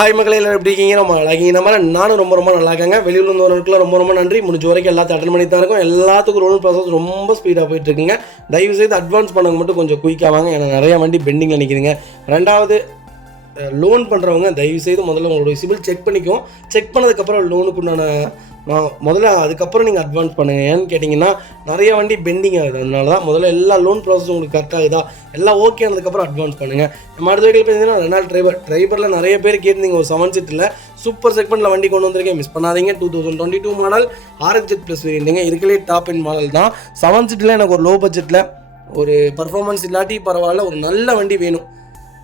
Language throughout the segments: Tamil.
ஹாய் மக்களே, எல்லாரும் எப்படி இருக்கீங்க? நம்ம அழகிங்க நம்ம நானும் ரொம்ப நல்லா இருக்காங்க. வெளியில் இருந்தவர்களுக்குலாம் ரொம்ப நன்றி. முடிஞ்ச வரைக்கும் எல்லாத்தையும் அட்டன் பண்ணி தான் இருக்கும். எல்லாத்துக்கும் ரோல் ப்ராசஸ் ரொம்ப ஸ்பீடாக போயிட்டு இருக்குங்க. தயவு செய்து அட்வான்ஸ் பண்ணவங்க மட்டும் கொஞ்சம் குயிக்காக வாங்க. ஏன்னா நிறைய வண்டி பெண்டிங்கில் நிற்கிதுங்க. ரெண்டாவது, லோன் பண்ணுறவங்க தயவு செய்து முதல்ல உங்களுடைய சிபில் செக் பண்ணிக்கும். செக் பண்ணதுக்கப்புறம் லோனுக்குண்டான முதல்ல அதுக்கப்புறம் நீங்கள் அட்வான்ஸ் பண்ணுங்கள். ஏன்னு கேட்டிங்கன்னா நிறைய வண்டி பெண்டிங் ஆகுது. அதனால தான் முதல்ல எல்லா லோன் ப்ராசஸும் உங்களுக்கு கரெக்டாகுதா எல்லாம் ஓகே ஆனதுக்கப்புறம் அட்வான்ஸ் பண்ணுங்கள். நம்ம அடுத்த வீட்டில் பார்த்தீங்கன்னா ரெனால்ட் டிரைவரில் நிறைய பேர் கேட்டிருந்தீங்க. ஒரு 7 சீட்டில் சூப்பர் செக்மெண்ட்டில் வண்டி கொண்டு வந்திருக்கேன், மிஸ் பண்ணாதீங்க. 2022 மாடல் RXZ ப்ளஸ் வேரியண்ட்டுங்க. இருக்கலே டாப் எண்ட் மாடல் தான். 7 சீட்டில் எனக்கு ஒரு லோ பட்ஜெட்டில் ஒரு பர்ஃபார்மன்ஸ் இல்லாட்டி பரவாயில்ல, ஒரு நல்ல வண்டி வேணும்,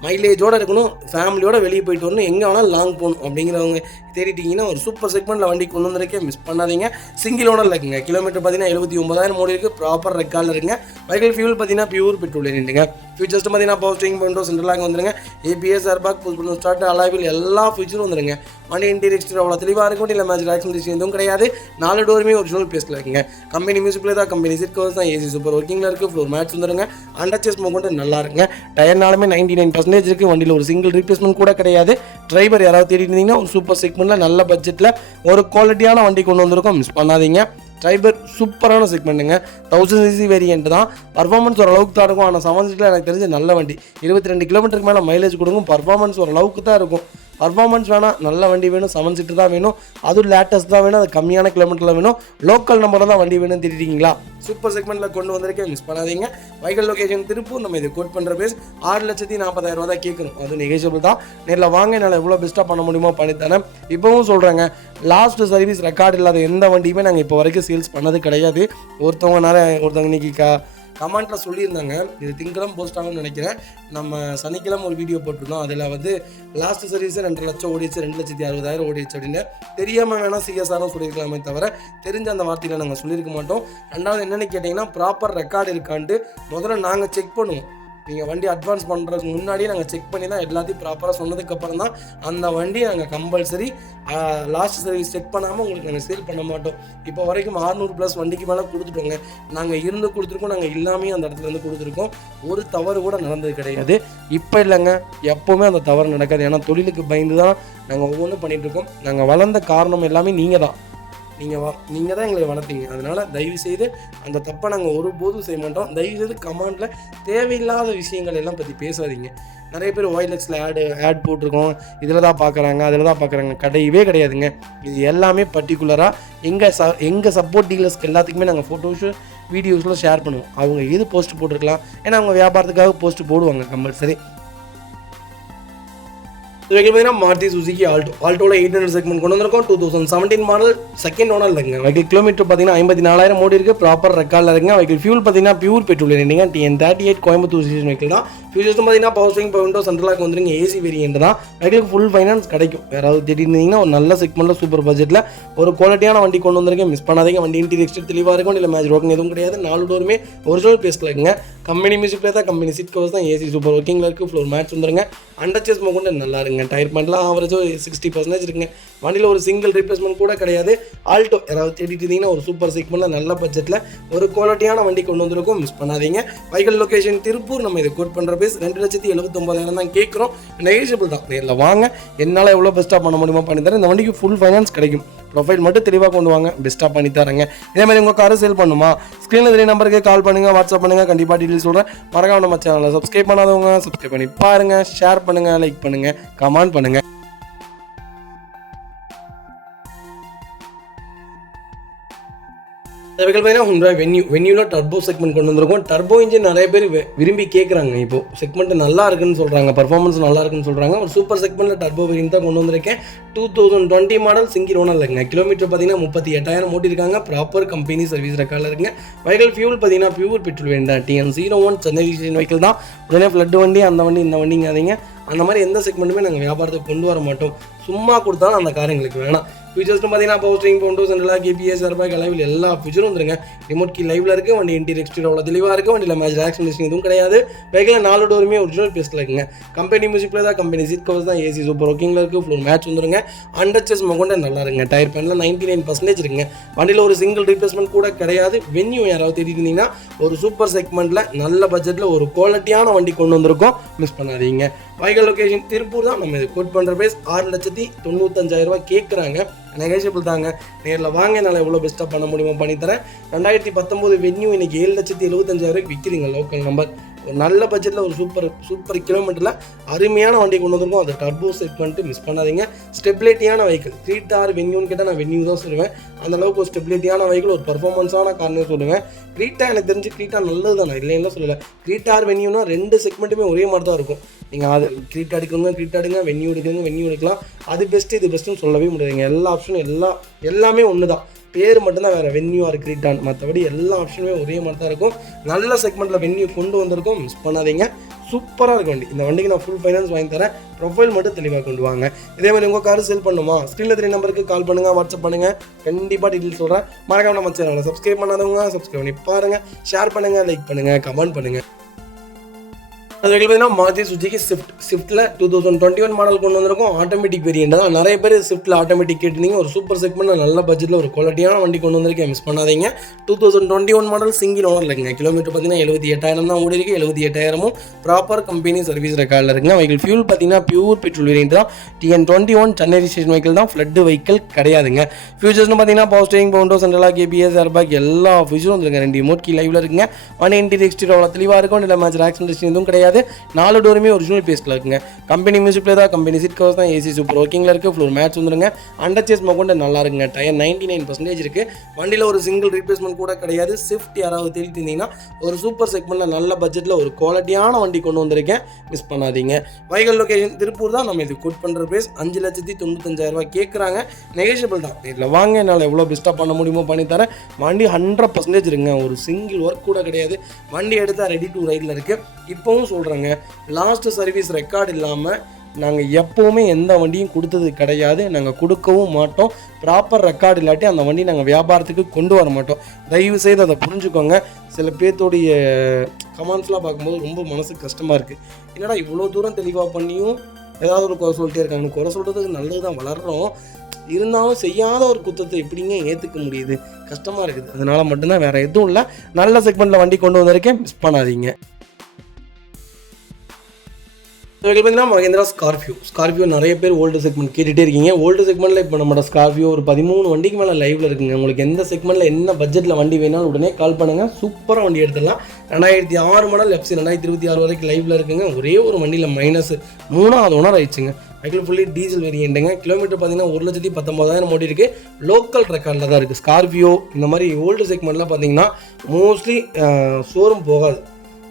மைலேஜோடு இருக்கணும், ஃபேமிலியோடு வெளியே போயிட்டு வரணும், எங்கே வேணாலும் லாங் போகணும் அப்படிங்கிறவங்க தேடிட்டிங்கன்னா ஒரு சூப்பர் செக்மெண்ட்டில் வண்டி கொண்டு வந்திருக்கேன், மிஸ் பண்ணாதீங்க. சிங்கிள் ஓனர் இருக்குங்க. கிலோமீட்டர் பார்த்தீங்கன்னா 79,000 ஓடி இருக்குது. ப்ராப்பர் ரெக்கார்டில் இருக்குங்க. வெஹிக்கிள் ஃபியூல் பார்த்தீங்கன்னா பியூர் பெட்ரோல் நின்றுங்க. ஃபியூச்சர்ஸ் பார்த்தீங்கன்னா பவர் ஸ்டீரிங், விண்டோ சென்ட்ரலாக வந்துருங்க. ABS, airbag, push button start, alloy wheel எல்லா ஃபீச்சரும் வந்துருங்க. வண்டி இன்டீரியர் எக்ஸ்டீரியர் அவ்வளோ தெளிவாக இருக்கும். இல்லை மேஜிக் ஆக்சிடென்ட் எதுவும் கிடையாது. 4 டோருமே ஒரிஜினல் பேஸ்ட்டில் இருக்குங்க. கம்பெனி மியூசிக்கில் தான், கம்பெனி சீட் கவர்ஸ் தான், AC சூப்பர் ஒர்க்கிங்கில் இருக்குது. ஃப்ளோர் மேட்ச் வந்துருங்க. அண்டர்ச்சேஸ் மூவ்மெண்ட் நல்லா இருக்குங்க. டயர்னாலுமே 99% இருக்குது. வண்டியில் ஒரு சிங்கிள் ரீப்ளேஸ்மெண்ட் கூட கிடையாது. டிரைவர் யாராவது தேடிட்டு இருந்தீங்கன்னா ஒரு சூப்பர் செக்மெண்ட்டில் நல்ல பட்ஜெட்டில் ஒரு குவாலிட்டியான வண்டி கொண்டு வந்திருக்கோம், மிஸ் பண்ணாதீங்க. டிரைவர் சூப்பரான செக்மெண்ட்டுங்க. 1000cc வேரியன்ட் தான். பர்ஃபார்மன்ஸ் ஓரளவுக்கு தான் இருக்கும். ஆனால் 7 சீட்டில் எனக்கு தெரிஞ்ச நல்ல வண்டி. 22 கிலோமீட்டருக்கு மேலே மைலேஜ் கொடுக்கும். பர்ஃபார்மன்ஸ் ஓரளவுக்கு தான் இருக்கும். பர்ஃபார்மன்ஸ் வேணாம், நல்ல வண்டி வேணும். 7 சீட்டு தான் வேணும். அதுவும் லேட்டஸ்ட் தான் வேணும். அது கம்மியான கிலோமீட்டரில் வேணும். லோக்கல் நம்பரில் தான் வண்டி வேணும்னு தெரியுங்களா? சூப்பர் செக்மெண்ட்டில் கொண்டு வந்திருக்கேன், மிஸ் பண்ணாதீங்க. Vehicle location Tiruppur. நம்ம இது கோட் பண்ணுற பேஸ் 6,40,000 தான் கேட்கணும். அது நெகோஷியபிள் தான். நேரில் வாங்க, என்னால் எவ்வளோ பெஸ்ட்டாக பண்ண முடியுமோ பண்ணித்தானே. இப்போவும் சொல்கிறேங்க, லாஸ்ட் சர்வீஸ் ரெக்கார்டு இல்லாத எந்த வண்டியுமே நாங்கள் இப்போ வரைக்கும் சேல்ஸ் பண்ணது கிடையாது. ஒருத்தவங்க இன்னைக்கு கமெண்ட்டில் சொல்லியிருந்தாங்க, இது திங்கக்கிழமை போஸ்ட் ஆகும்னு நினைக்கிறேன். நம்ம சனிக்கிழமை ஒரு வீடியோ போட்டிருந்தோம். அதில் லாஸ்ட் சர்வீஸு 2 லட்சம் ஓடிச்சு, 2,60,000 ஓடிச்சு அப்படின்னு தெரியாமல் வேணால் சிஎஸ்ஆரும் சொல்லியிருக்கலாமே தவிர தெரிஞ்ச அந்த வார்த்தையில் நாங்கள் சொல்லியிருக்க மாட்டோம். ரெண்டாவது என்னென்னு கேட்டிங்கன்னா, ப்ராப்பர் ரெக்கார்டு இருக்கான்ட்டு முதல்ல நாங்கள் செக் பண்ணுவோம். நீங்கள் வண்டி அட்வான்ஸ் பண்ணுறதுக்கு முன்னாடியே நாங்கள் செக் பண்ணி தான் எல்லாத்தையும் ப்ராப்பராக சொன்னதுக்கப்புறம் தான் அந்த வண்டி நாங்கள் கம்பல்சரி லாஸ்ட் சர்வீஸ் செக் பண்ணாமல் உங்களுக்கு நாங்கள் சேல் பண்ண மாட்டோம். இப்போ வரைக்கும் 600+ வண்டிக்கு மேலே கொடுத்துட்டோங்க. நாங்கள் இருந்து கொடுத்துருக்கோம், நாங்கள் எல்லாமே அந்த இடத்துல இருந்து கொடுத்துருக்கோம். ஒரு தவறு கூட நடந்தது கிடையாது. இப்போ இல்லைங்க, எப்போவுமே அந்த தவறு நடக்காது. ஏன்னா தொழிலுக்கு பயந்து தான் நாங்கள் ஒவ்வொன்றும் பண்ணிகிட்ருக்கோம். நாங்கள் வளர்ந்த காரணம் எல்லாமே நீங்கள் தான். நீங்கள் தான் எங்களை வளர்த்தீங்க. அதனால் தயவுசெய்து அந்த தப்பை நாங்கள் ஒருபோதும் செய்ய மாட்டோம். தயவுசெய்து கமெண்டில் தேவையில்லாத விஷயங்கள் எல்லாம் பற்றி பேசாதீங்க. நிறைய பேர் OLXல ஆட் போட்டிருக்கோம், இதில் தான் பார்க்குறாங்க, அதில் தான் பார்க்குறாங்க. கிடையவே கிடையாதுங்க. இது எல்லாமே பர்டிகுலராக எங்கள் சப்போர்ட் டீலர்ஸ்க்கு எல்லாத்துக்குமே நாங்கள் ஃபோட்டோஸு வீடியோஸில் ஷேர் பண்ணுவோம். அவங்க எது போஸ்ட் போட்டிருக்கலாம், ஏன்னா அவங்க வியாபாரத்துக்காக போஸ்ட் போடுவாங்க கம்பல்சரி. வெஹிக்கிள் பார்த்தீங்கன்னா மாருதி சுசுகி ஆல்டோவில் 800 செக்மெண்ட் கொண்டு வந்திருக்கோம். 2017 மாடல், செகண்ட் ஓனர் இல்லைங்க. வெஹிக்கிள் கிலோமீட்டர் பார்த்தீங்கன்னா 54,000 ஓடி இருக்குது. ப்ராப்பர் ரெக்கார்டில் இருக்குங்க. வெஹிக்கிள் ஃபியூல் பார்த்தீங்கன்னா பியூர் பெட்ரோல் இல்லைங்க. TN38 கோயம்புத்தூர் சீசன் வெஹிக்கிள் தான். ஃபியூச்சர்ஸ் பார்த்தீங்கன்னா பவர் ஸ்டீரிங், விண்டோ சென்ட்ரலாக வந்துருங்க. AC வேரியன்ட் தான். வெஹிக்கிளுக்கு ஃபுல் ஃபைனான்ஸ் கிடைக்கும். யாராவது திடீர்னு ஒரு நல்ல செக்மெண்ட்டில் சூப்பர் பட்ஜெட்டில் ஒரு குவாலிட்டியான வண்டி கொண்டு வந்திருக்கேன், மிஸ் பண்ணாதீங்க. வண்டி இன்டீரியர் எக்ஸ்டீரியர் தெளிவாக இருக்கும். இல்லை மேஜ் ரோக்கிங் எதுவும் கிடையாது. 4 டோருமே ஒரிஜினல் பேஸ்ட்டில் இருக்குங்க. கம்பெனி மியூசிக்கில் தான், கம்பெனி சீட் கவர்ஸ் தான், AC சூப்பர் ஒர்க்கிங்கில் இருக்குது. ஃப்ளோர் மேட்ச் வந்துருங்க. அண்டர்ச்சேஸ் மூவ்மெண்ட் நல்லா இருக்குங்க. டயர் பண்ணலாம் ஆவரேஜோ 60% இருக்குங்க. வண்டியில் ஒரு சிங்கிள் ரீப்ளேஸ்மெண்ட் கூட கிடையாது. ஆல்டோ யாராவது தேடிட்டு இருந்தீங்கன்னா ஒரு சூப்பர் செக்மெண்ட்டில் நல்ல பட்ஜெட்டில் ஒரு குவாலிட்டியான வண்டி கொண்டு வந்திருக்கோம், மிஸ் பண்ணாதீங்க. Vehicle location Tiruppur. நம்ம இது கோட் பண்ணுற பேஸ் 2,79,000 தான் கேட்குறோம். நெகோஷியபிள் தான். நேரில் வாங்க, என்னால் எவ்வளோ பெஸ்ட்டாக பண்ண முடியுமோ பண்ணி தரேன். இந்த வண்டிக்கு ஃபுல் ஃபைனான்ஸ் கிடைக்கும். ப்ரொஃபைல் மட்டும் தெளிவாக கொண்டு வாங்க, பெஸ்ட்டாக பண்ணி தரேங்க. இதேமாதிரி உங்கள் காரை சேல் பண்ணுமா, ஸ்க்ரீனில் தெரிய நம்பருக்கு கால் பண்ணுங்கள், வாட்ஸ்அப் பண்ணுங்கள். கண்டிப்பாக டீட்டெயில்ஸ் சொல்கிறேன். மறக்காம நம்ம சேனலை சப்ஸ்கிரைப் பண்ணாதவங்க சப்ஸ்கிரைப் பண்ணி பாருங்கள், ஷேர் பண்ணுங்கள், லைக் பண்ணுங்கள், கமெண்ட் பண்ணுங்கள். வெஹிக்கிள் பார்த்தீங்கன்னா Hyundai வென்யூவில் டர்போ செக்மெண்ட் கொண்டு வந்திருக்கோம். டர்போ இன்ஜின் நிறைய பேர் விரும்பி கேட்குறாங்க. இப்போது செக்மெண்ட் நல்லா இருக்குன்னு சொல்கிறாங்க, பர்ஃபார்மன்ஸ் நல்லா இருக்குன்னு சொல்கிறாங்க. ஒரு சூப்பர் செக்மெண்ட்டில் டர்போ வேரியன்ட் தான் கொண்டு வந்திருக்கேன். 2020 மாடல் சிங்கிள் ஓனர் இல்லைங்க. கிலோமீட்டர் பார்த்தீங்கன்னா 38,000 ஓட்டிருக்காங்க. ப்ராப்பர் கம்பெனி சர்வீஸ் ரெக்கார்டில் இருக்குங்க. வெஹிக்கிள் ஃபியூல் பார்த்தீங்கன்னா பியூர் பெட்ரோல் வேரியன்ட் தான். TN01 சென்னை வெஹிக்கிள் தான். உடனே ஃப்ளட் வண்டி அந்த வண்டி இந்த வண்டிங்காதீங்க. அந்த மாதிரி எந்த செக்மெண்ட்டுமே நாங்கள் வியாபாரத்துக்கு கொண்டு வர மாட்டோம். சும்மா கொடுத்தாலும் அந்த கார் எங்களுக்கு வேணாம். ஃபீச்சர்ஸ்னு பார்த்தீங்கன்னா power steering, window சென்ட்ரலாக, ABS, airbag, alloy wheel எல்லா ஃபீச்சரும் வந்துருங்க. ரிமோட் கீ லைவில் இருக்குது. வண்டி இன்டீரியர் எக்ஸ்டீரியர் அவ்வளோ தெளிவாக இருக்குது. வண்டியில் மேஜ் ஆக்சிடென்ட் எதுவும் கிடையாது. வெஹிக்கிள் 4 டோருமே ஒரிஜினல் பேஸ்ட்டில் இருக்குங்க. கம்பெனி மியூசிக்கில் தான், கம்பெனி சீட் கவர்ஸ் தான், AC சூப்பர் ஒர்க்கிங்கில் இருக்குது. ஃப்ளோர் மேட்ச் வந்துருங்க. அண்டர்ச்சேஸ் மொகொண்டே நல்லா இருக்குங்க. டயர் பேனில் 99% இருக்குங்க. வண்டியில் ஒரு சிங்கிள் ரீப்ளேஸ்மெண்ட் கூட கிடையாது. வென்யூ யாராவது தேடிட்டு இருந்தீங்கன்னா ஒரு சூப்பர் செக்மெண்ட்டில் நல்ல பட்ஜெட்டில் ஒரு குவாலிட்டியான வண்டி கொண்டு வந்திருக்கோம், மிஸ் பண்ணாதீங்க. வைக்கல் லொக்கேஷன் திருப்பூர் தான். நம்ம இது கோட் பண்ணுற ப்ரைஸ் 6,95,000 கேட்குறாங்க. நெகோஷியபிள் தாங்க. நேரில் வாங்க, என்னால் எவ்வளோ பெஸ்ட்டாக பண்ண முடியுமோ பண்ணித்தரேன். 2019 வென்யூ இன்றைக்கி 7,75,000 விற்கிறீங்க. லோக்கல் நம்பர் ஒரு நல்ல பட்ஜெட்டில் ஒரு சூப்பர் கிலோமீட்டரில் அருமையான வண்டி கொண்டு வந்திருக்கோம். அது டர்போ செக்மெண்ட்டு மிஸ் பண்ணாதீங்க. ஸ்டெபிலிட்டியான வெஹிக்கிள். 3 வென்யூன்னு கேட்டால் நான் வென்யூ தான் சொல்லுவேன். அந்தளவுக்கு ஒரு ஸ்டெபிலிட்டியான வெஹிக்கிள், ஒரு பர்ஃபார்மன்ஸான கார்னே சொல்லுவேன். க்ரீட்டா எனக்கு தெரிஞ்சு க்ரீட்டா நல்லது தானே, இல்லைன்னா சொல்லலை. 3 வென்யூனா 2 செக்மெண்ட்டுமே ஒரே மாதிரி தான் இருக்கும். நீங்கள் அது க்ரீட்டா எடுங்க, வென்யூ எடுக்கலாம். அது பெஸ்ட்டு இது பெஸ்ட்டுன்னு சொல்லவே முடியாதுங்க. எல்லா ஆப்ஷனும் எல்லாமே ஒன்று தான். பேர் மட்டும்தான் வேறு வென்யூ ஆர் க்ரீட்டான், மற்றபடி எல்லா ஆப்ஷனுமே ஒரே மாதிரி தான் இருக்கும். நல்ல செக்மெண்ட்டில் வென்யூ கொண்டு வந்திருக்கோம், மிஸ் பண்ணாதீங்க. சூப்பராக இருக்கும் வண்டி. இந்த வண்டிக்கு நான் ஃபுல் ஃபைனான்ஸ் வாங்கி தரேன். ப்ரொஃபைல் மட்டும் தெளிவாக கொண்டு வாங்க. இதே மாதிரி உங்கள் கார் சேல் பண்ணுமா, ஸ்க்ரீனில் 3 நம்பருக்கு கால் பண்ணுங்கள், வாட்ஸ்அப் பண்ணுங்கள். கண்டிப்பாக டீட்டெயில் சொல்கிறேன். மறக்காம நம்ம சேனலை சப்ஸ்கிரைப் பண்ணாதவங்க சப்ஸ்கிரைப் பண்ணி பாருங்கள். ஷேர் பண்ணுங்கள், லைக் பண்ணுங்கள், கமெண்ட் பண்ணுங்கள். அது பார்த்தீங்கன்னா மாருதி சுசுகி ஸ்விஃப்ட்டில் 2021 மாடல் கொண்டு வந்திருக்கும். ஆட்டோமேட்டிக் வேரியண்ட் தான். நிறைய பேர் ஸ்விஃப்ட்டில் ஆட்டோமேட்டிக் கேட்டுருந்தீங்க. ஒரு சூப்பர் செக்மெண்ட் நல்ல பட்ஜெட்டில் ஒரு குவாலிட்டியான வண்டி கொண்டு வந்திருக்கேன், மிஸ் பண்ணாதீங்க. 2021 மாடல் சிங்கிள் ஓனர் இருக்குங்க. கிலோமீட்டர் பார்த்தீங்கன்னா 78,000 தான் ஓடி இருக்குது. 78,000 ப்ராப்பர் கம்பெனி சர்வீஸ் ரெக்கார்டில் இருக்குங்க. வெஹிக்கிள் ஃபியூல் பார்த்தீங்கன்னா பியூர் பெட்ரோல் வேரியண்ட் தான். TN21 சென்னை ரிஜிஸ்ட்ரேஷன் வெஹிக்கிள் தான். ஃப்ளட் வெஹிக்கிள் கிடையாதுங்க. ஃபியூச்சர்ஸ்னு பார்த்தீங்கன்னா பவர் ஸ்டீரிங், பவுண்டோ, சென்ட்ரலாக், ABS, ஏர்பேக் எல்லா ஃபியூச்சரும் வந்துருங்க. 2 ரிமோட் கீ லைவில் இருக்குங்க. 1 இன்டீரியர் எக்ஸ்டீரியர் தெளிவாக இருக்கும். இல்லை மேட்ச் ஆக்சிடென்ட் எதுவும் கிடையாது. 4 டோருமே ஒரிஜினல் பேஸ்ட்டில் இருக்குங்க. கம்பெனி மியூசிக் பிளே தான். கம்பெனி சீட் கவர்ஸ் தான். AC சூப்பர் ஒர்க்கிங்கில் இருக்குது. ஃப்ளோர் மேட்ச் வந்துருங்க. அண்டர் சேஸ் மொக்கொண்டு நல்லா இருக்குங்க. டயர் 99% இருக்குது. வண்டியில் ஒரு சிங்கிள் ரீப்ளேஸ்மெண்ட் கூட கிடையாது. ஸ்விஃப்ட் யாராவது தேடிட்டு இருந்தீங்கன்னா ஒரு சூப்பர் செக்மெண்ட்டில் நல்ல பட்ஜெட்டில் ஒரு குவாலிட்டியான வண்டி கொண்டு வந்திருக்கேன், மிஸ் பண்ணாதீங்க. வைக்கல் லொக்கேஷன் திருப்பூர் தான். நம்ம இது கோட் பண்ணுற ப்ரைஸ் 5,95,000 கேட்குறாங்க. நெகோஷியபிள் தான். இதில் வாங்க, என்னால் எவ்வளோ பெஸ்ட்டாக பண்ண முடியுமோ பண்ணித்தரேன். வண்டி 100% இருக்குங்க. ஒரு சிங்கிள் ஒர்க் கூட கிடையாது. வண்டி எடுத்தால் ரெடி டு ரைடில் இருக்குது. இப்போவும் சொல்கிறேங்க, லாஸ்ட் சர்வீஸ் ரெக்கார்டு இல்லாமல் நாங்கள் எப்போவுமே எந்த வண்டியும் கொடுத்தது கிடையாது. நாங்கள் கொடுக்கவும் மாட்டோம். ப்ராப்பர் ரெக்கார்டு இல்லாட்டி அந்த வண்டி நாங்கள் வியாபாரத்துக்கு கொண்டு வர மாட்டோம். தயவு செய்து அதை புரிஞ்சுக்கோங்க. சில பேர்த்தோடைய கமெண்ட்ஸ்லாம் பார்க்கும்போது ரொம்ப மனசுக்கு கஷ்டமாக இருக்குது. என்னடா இவ்வளோ தூரம் தெளிவாக பண்ணியும் ஏதாவது ஒரு குறை சொல்லிட்டே இருக்காங்க. குறை சொல்கிறதுக்கு நல்லது தான், வளர்கிறோம். இருந்தாலும் செய்யாத ஒரு குற்றத்தை எப்படிங்க ஏற்றுக்க முடியுது? கஷ்டமாக இருக்குது. அதனால் மட்டும்தான், வேறு எதுவும் இல்லை. நல்ல செக்மெண்ட்டில் வண்டி கொண்டு வந்திருக்கேன், மிஸ் பண்ணாதீங்க. பார்த்தீங்கன்னா மகேந்திரா ஸ்கார்பியோ நிறைய பேர் ஓல்டு செக்மெண்ட் கேட்டுகிட்டே இருக்கீங்க. ஓல்டு செக்மெண்ட்டில் இப்போ நம்ம ஸ்கார்பியோ ஒரு 13 வண்டிக்கு மேலே லைவில் இருக்குங்க. உங்களுக்கு எந்த செக்மெண்ட்டில் என்ன பட்ஜெட்டில் வண்டி வேணாலும் உடனே கால் பண்ணுங்கள். சூப்பராக வண்டி எடுத்துடலாம். 2006 மாடல் FC 2026 வரைக்கும் லைவில் இருக்குங்க. ஒரே ஒரு வண்டியில் -3வது ஓனர் ஆயிடுச்சுங்க. வெஹிக்கிள் ஃபுல்லி டீசல் வேரியண்ட்டுங்க. கிலோமீட்டர் பார்த்தீங்கன்னா 1,19,000 ஓடி இருக்குது. லோக்கல் ரெக்கார்டில் தான் இருக்குது. ஸ்கார்பியோ இந்த மாதிரி ஓல்டு செக்மெண்ட்டில் பார்த்தீங்கன்னா மோஸ்ட்லி ஷோரூம் போகாது.